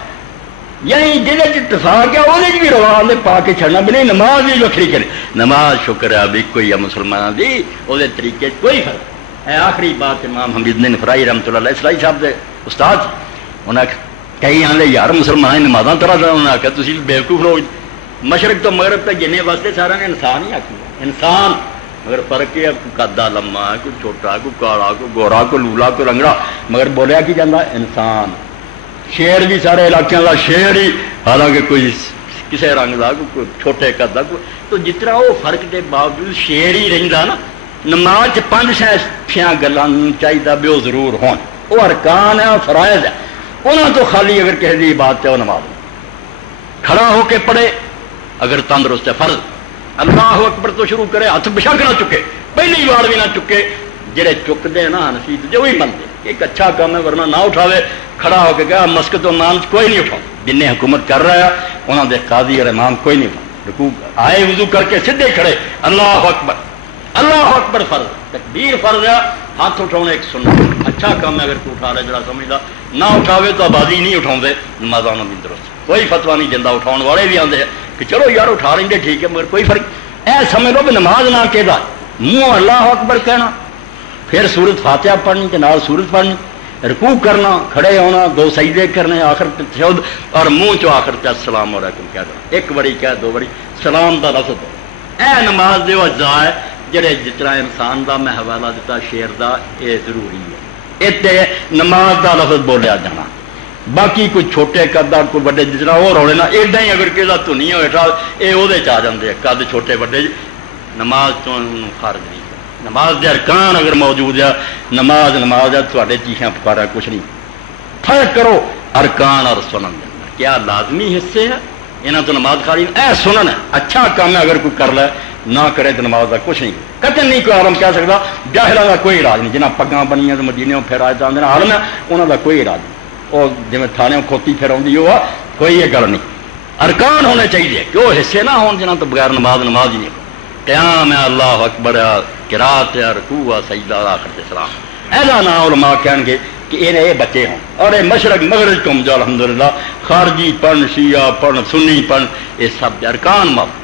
یعنی جہاں اتفاق ہے وہ بھی روا پا کے چڑنا بھی نہیں نماز بھی وکری کرے. نماز شکر ہے بھی کوئی ہے مسلمانوں کی وہ طریقے کوئی فرق ہے. آخری بات امام حمید نے فرائی رحمۃ اللہ علیہ اسلائی صاحب کے استاد انہیں کئی آدھے یار مسلمان نمازاں طرح انہوں نے آخیا تھی بےوقوف لوگ مشرق تو مغرب تک جنہیں واسطے سارا نے انسان ہی آخیا انسان مگر فرق یہ کوئی قدا لما کوئی چھوٹا کوئی کالا کوئی گورا کوئی لولا کوئی رنگڑا مگر بولیا کی جانا انسان. شیر بھی سارے علاقے کا شیر ہی حالانکہ کوئی کسی رنگ کا کوئی چھوٹے قد کا تو جتنا وہ فرق کے باوجود شیر ہی رہتا نا. نماز 5-6 گلان چاہیے بھی وہ ضرور ہون وہ ارکان ہے فرائض ہے انہوں تو خالی اگر کسی کی بات ہے وہ نماز کھڑا ہو کے پڑھے اگر تندرست ہے فرض اللہ اکبر تو شروع کرے ہاتھ بشک نہ چکے پہلی بار بھی نہ چکے جڑے چکتے ہیں نا حنفی جو بھی منتے ایک اچھا کام ہے ورنہ نہ اٹھاوے کھڑا ہو کے کہا مسجد و امام کوئی نہیں اٹھاؤ جن حکومت کر رہا ہے انہوں نے قاضی اور امام کوئی نہیں اٹھاؤ رکوع آئے وضو کر کے سیدھے کھڑے اللہ اکبر فرض تکبیر فرض ہے ہاتھ اٹھاؤنے ایک سنت اچھا کام ہے اگر تو اٹھا رہے جڑا سمجھدا نہ اٹھاوے تو آبادی نہیں اٹھاؤ نماز بھی درست کوئی فتوا نہیں جندا اٹھاؤ والے بھی آتے ہیں کہ چلو یار اٹھا لیں گے ٹھیک ہے مگر کوئی فرق اے سمجھ لو بھی نماز نہ کہدا منہ اللہ اکبر کہنا پھر سورت فاتحہ پڑھنی کے نال سورت پڑھنی رکوع کرنا کھڑے ہونا 2 سجدے کرنے آخر تشہد اور منہ چو آخر تے السلام علیکم کہہ دو ایک بڑی کہہ 2 بڑی سلام دا لفظ اے نماز دے اجزاء ہے جڑے جتنا انسان دا میں حوالہ دیتا شیر دا یہ ضروری ہے اتنے نماز دا لفظ بولیا جانا باقی کوئی چھوٹے قد کوئی بڑے جتنا وہ روڑے نا ایڈا ہی اگر کہا تو نہیں ہوٹا یہ وہ آ جاتے قد چھوٹے بڑے نماز تو خارج نہیں نماز دے ارکان اگر موجود ہے نماز ہے تھوڑے چیخیاں پکارا کچھ نہیں فرق کرو ارکان اور سنن کیا لازمی حصے ہے یہاں تو نماز خالی اے سنن ہے اچھا کام ہے اگر کوئی کر لے نہ کرے تو نماز کا کچھ نہیں قطن نہیں کوئی عالم کہہ سکتا جاہلوں کا کوئی علاج نہیں جنہیں پگاں بنیاں تو مدینے پھر آئے چاہتے ہیں عالم ہے انہوں کا کوئی علاج نہیں وہ جی تھانے کھوتی پھر آؤں وہ کوئی یہ گل نہیں ارکان ہونے چاہیے کہ وہ حصے نہ ہون جنہوں تو بغیر نماز ہی نہیں قیام ہے اللہ اکبر قرات ہے رکوع ہے سجدہ آخر سلام ایسا نہ علماء کہیں گے کہ یہ بچے ہوں اور یہ مشرق مغرب کو جو الحمدللہ خارجی پڑھ شیعہ پڑھ سنی پڑھ یہ سب ارکان مت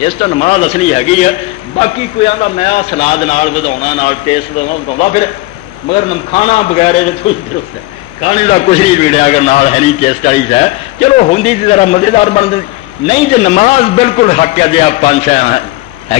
اس تو نماز اصلی ہے باقی کوئی آتا میں سلاد ودا ٹیسٹ ودا پھر مگر کھانا بغیر درست ہے کھانے کا کچھ نہیں بگڑیا اگر نال ہے نہیں ٹیسٹ والی ہے چلو ہوں ذرا مزیدار بن نہیں تو نماز بالکل حق ہے جی آپ 5 ہے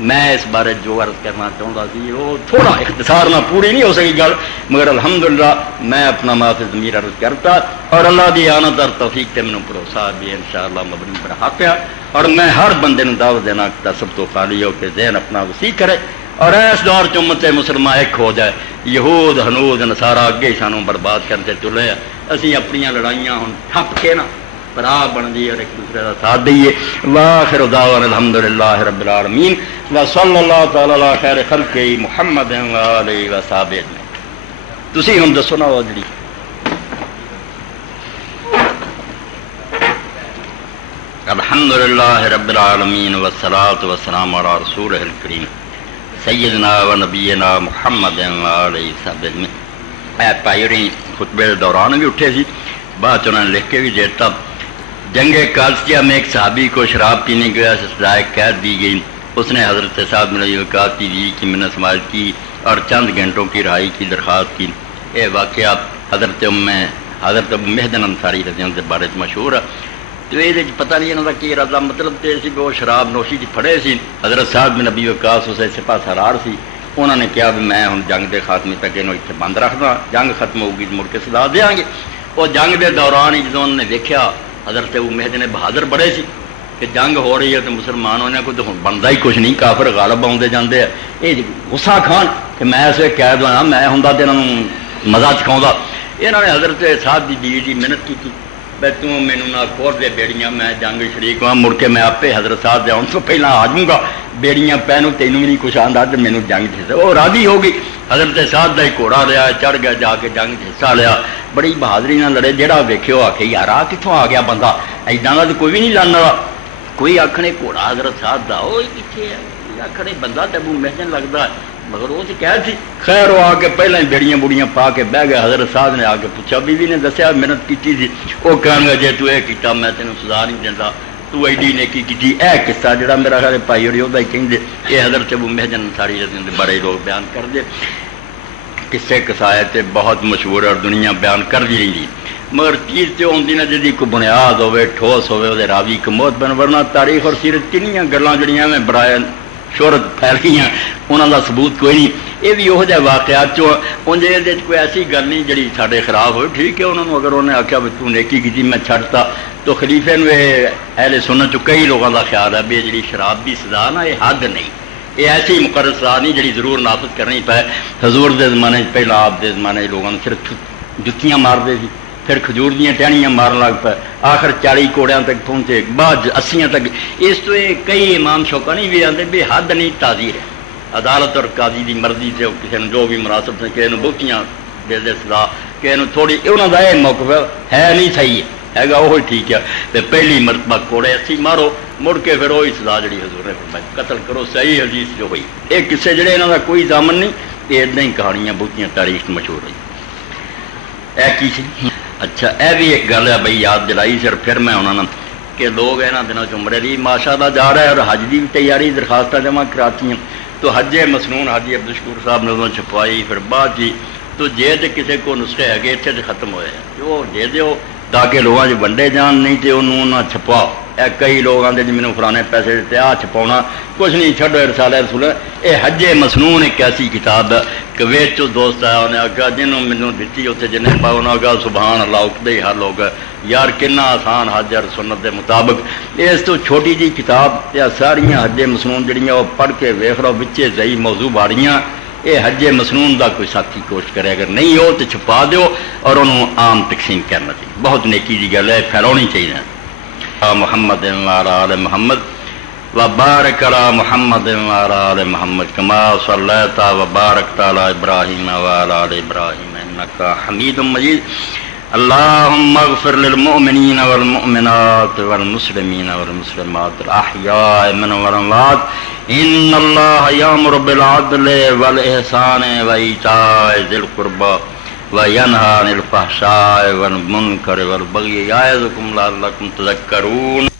میں اس بارے جو عرض کرنا چاہتا سی وہ تھوڑا اختصار نہ پوری نہیں ہو سکی گل مگر الحمدللہ میں اپنا معافی ضمیر عرض کرتا اور اللہ دی اعانت اور توفیق تے مینوں بھروسہ بھی انشاءاللہ مبنی پر حق ہے اور میں ہر بندے نوں دعوت دینا سب تو خالی ہو کے ذہن اپنا وسیع کرے اور اس دور چ امت مسلمان ایک ہو جائے یہود ہنود نصارا اگے ہی سانوں برباد کرتے چلے اسی اپنی لڑائیاں ہن ٹھپ کے نا برا بن جی اور ایک دوسرے کا ساتھ دئیے واخر دعوانا الحمدللہ رب العالمین وصلی اللہ تعالی علی خیر خلق محمد وآلہ وصحبہ اجمعین تسی ہن دسو نا وہ جڑی الحمدللہ رب العالمین والصلاۃ والسلام علی رسولہ الکریم سیدنا و نبینا محمد وآلہ وصحبہ اجمعین اے پائری خطبے کے دوران بھی اٹھے سی بعد انہوں نے لکھ کے بھی دیتا جنگ قادسیہ میں ایک صحابی کو شراب پینے کی وجہ سے سزائے قید دی گئی اس نے حضرت سعد بن ابی وقاص کی منت سماعت کی اور چند گھنٹوں کی رہائی کی درخواست کی یہ واقعہ حضرت ابو مہدن انصاری رضی اللہ عنہ کے بارے میں مشہور ہے تو یہ پتہ نہیں انہوں کا کی ارادہ مطلب تو سی کہ وہ شراب نوشی کی پھڑے سی حضرت سعد بن ابی وقاص اسے سپاہ سالار سی انہوں نے کہا بھی میں ہوں جنگ کے خاتمے تک یہ اتنے بند رکھنا جنگ ختم ہوگی تو مڑ کے سزا دیا گے وہ جنگ کے دوران ہی جدوں انہوں نے دیکھا حضرت ابو مہدی نے بہادر بڑے سی کہ جنگ ہو رہی ہے تو مسلمان ہونے کو تو بنتا ہی کچھ نہیں کافر غالب آتے جاتے ہیں یہ غصہ کھان کہ میں اسے قید ہوا میں ہوں تو انہوں مزہ چکھاؤں انہوں نے حضرت سعد کی بیوی کی محنت کی بھائی تم مینوں نہ کھول دے بیڑیاں میں جنگ شریک ہوا مڑ کے میں آپ حضرت صاحب دیا ان تو پہلے آ جاؤں گا بیڑیاں پینوں تینوں بھی نہیں کچھ آتا تو مینوں جنگ سے وہ راضی ہو گئی حضرت صاحب کا ہی گھوڑا لیا چڑھ گیا جا کے جنگ حصہ لیا بڑی بہادری نہ لڑے جہاں ویکھے وہ آخے یار آ کتوں آ گیا بندہ ایڈاں کا تو کوئی بھی نہیں لڑنے والا کوئی آخنے گھوڑا حضرت صاحب کا وہ کتنے ہے آخنے بندہ تو ابو محسن لگتا ہے مگر وہ تو کہہ سی خیر وہ آ کے پہلے ہی بیڑیاں بوڑیاں پا کے بہ گئے حضرت صاحب نے آ کے پوچھا بیوی نے دسیا محنت کی تھی وہ کہنے گا جی تو یہ کیتا میں تینوں سزا نہیں دینا تو ایڈی نیکی کی اے قصہ جڑا میرا خیال پائی ہوئی وہ کہیں یہ حضرت ابو محسن انصاری رضی اللہ عنہ بڑے لوگ بیان کر دے قصے قصائد بہت مشہور اور دنیا بیان کر دی رہی مگر چیز تو آتی نا جی کوئی بنیاد ہوے ٹھوس ہوے وہ راوی کموت بن ورنہ تاریخ اور سیرت کنیاں گلاں جڑیاں میں برائے شہرت پھیل گئی انہوں کا ثبوت کوئی نہیں یہ بھی وہ جہ واقعات چونج یہ کوئی ایسی گل نہیں جی سارے خراب ہوئے ٹھیک ہے انہوں نے اگر انہیں آخیا بھی تو نیکی کی میں چھڑتا تو خلیفے نے اہل سنت چ کئی لوگوں کا خیال ہے بھی جی شراب کی سزا نا یہ حد نہیں یہ ایسی مقرر سزا نہیں جی ضرور نافذ کرنی پے حضور دے زمانے پہلا آپ دے زمانے لوگوں نے صرف جتیاں مارتے سی پھر کھجور دیا ٹہنیاں مارن لگ پے آخر 40 کوڑیاں تک پہنچے بعد 80 تک اس تو کئی امام شوکانی بھی آتے بے حد نہیں تعزیر ہے عدالت اور قاضی کی مرضی سے کسی نے جو بھی مناسب سے کسی نے بہتیاں دے دے سزا کسی نے تھوڑی انہوں کا یہ موقف ہے نہیں صحیح ہے گا وہ ٹھیک ہے پہلی مرتبہ کوڑے 80 مارو مڑ کے پھر وہی سزا جی حضور نے فرمائی قتل کرو صحیح حدیث جو ہوئی یہ کسے جڑے یہاں کا کوئی ضامن نہیں یہ اتنا ہی کہانیاں بہتیاں تاریخ مشہور ہوئی اے کی سی اچھا اے بھی ایک گل ہے بھائی یاد دلائی سر پھر میں انہوں نے کہ لوگ یہاں دنوں چمڑے لی ماشاء اللہ جا رہا ہے اور حج کی بھی تیاری درخواستیں جمع کراتی ہیں تو حج مسنون حاجی عبدالشکور صاحب نے انہوں نے چھپوائی پھر بعد جی تو جے تو کسی کو نسخے ہے اتنے تو ختم ہوئے ہیں وہ دے دیو تاکہ لوگوں سے ونڈے جان نہیں تو انہوں نہ چھپاؤ کئی لوگ آتے جی مینوں فلانے پیسے دیتے آ چھپاؤنا کچھ نہیں چھڈو رسالہ رسول یہ حج مسنون ایک ایسی کتاب ہے کہ ویچ دوست آیا انہیں آگا جنہوں مینوں دیتی اتنے جنہیں پاؤ انہیں آگا سبحان اللہ اٹھتے ہی ہر لوگ یار کنا آسان حج اور سنت کے مطابق اس تو چھوٹی جی کتاب یا ساریاں حج مسنون جڑیاں وہ پڑھ کے ویخ لو بچے صحیح موضوع باڑیاں یہ حج مسنون کا کوئی ساتھی کوشش کرے اگر نہیں ہو تو چھپا دیو اور انہوں عام تقسیم کرنا چاہیے بہت نیکی کی گل ہے پھیلاؤنی چاہیے محمد آل محمد وبارك على محمد وعلى آل محمد كما صليت وباركت على إبراهيم وعلى آل إبراهيم إنك حميد مجيد اللهم اغفر للمؤمنين والمؤمنات والمسلمين والمسلمات الأحياء منهم والأموات إن الله يأمر بالعدل والإحسان وإيتاء ذي القربى وينهى عن الفحشاء والمنكر والبغي يعظكم لعلكم تذكرون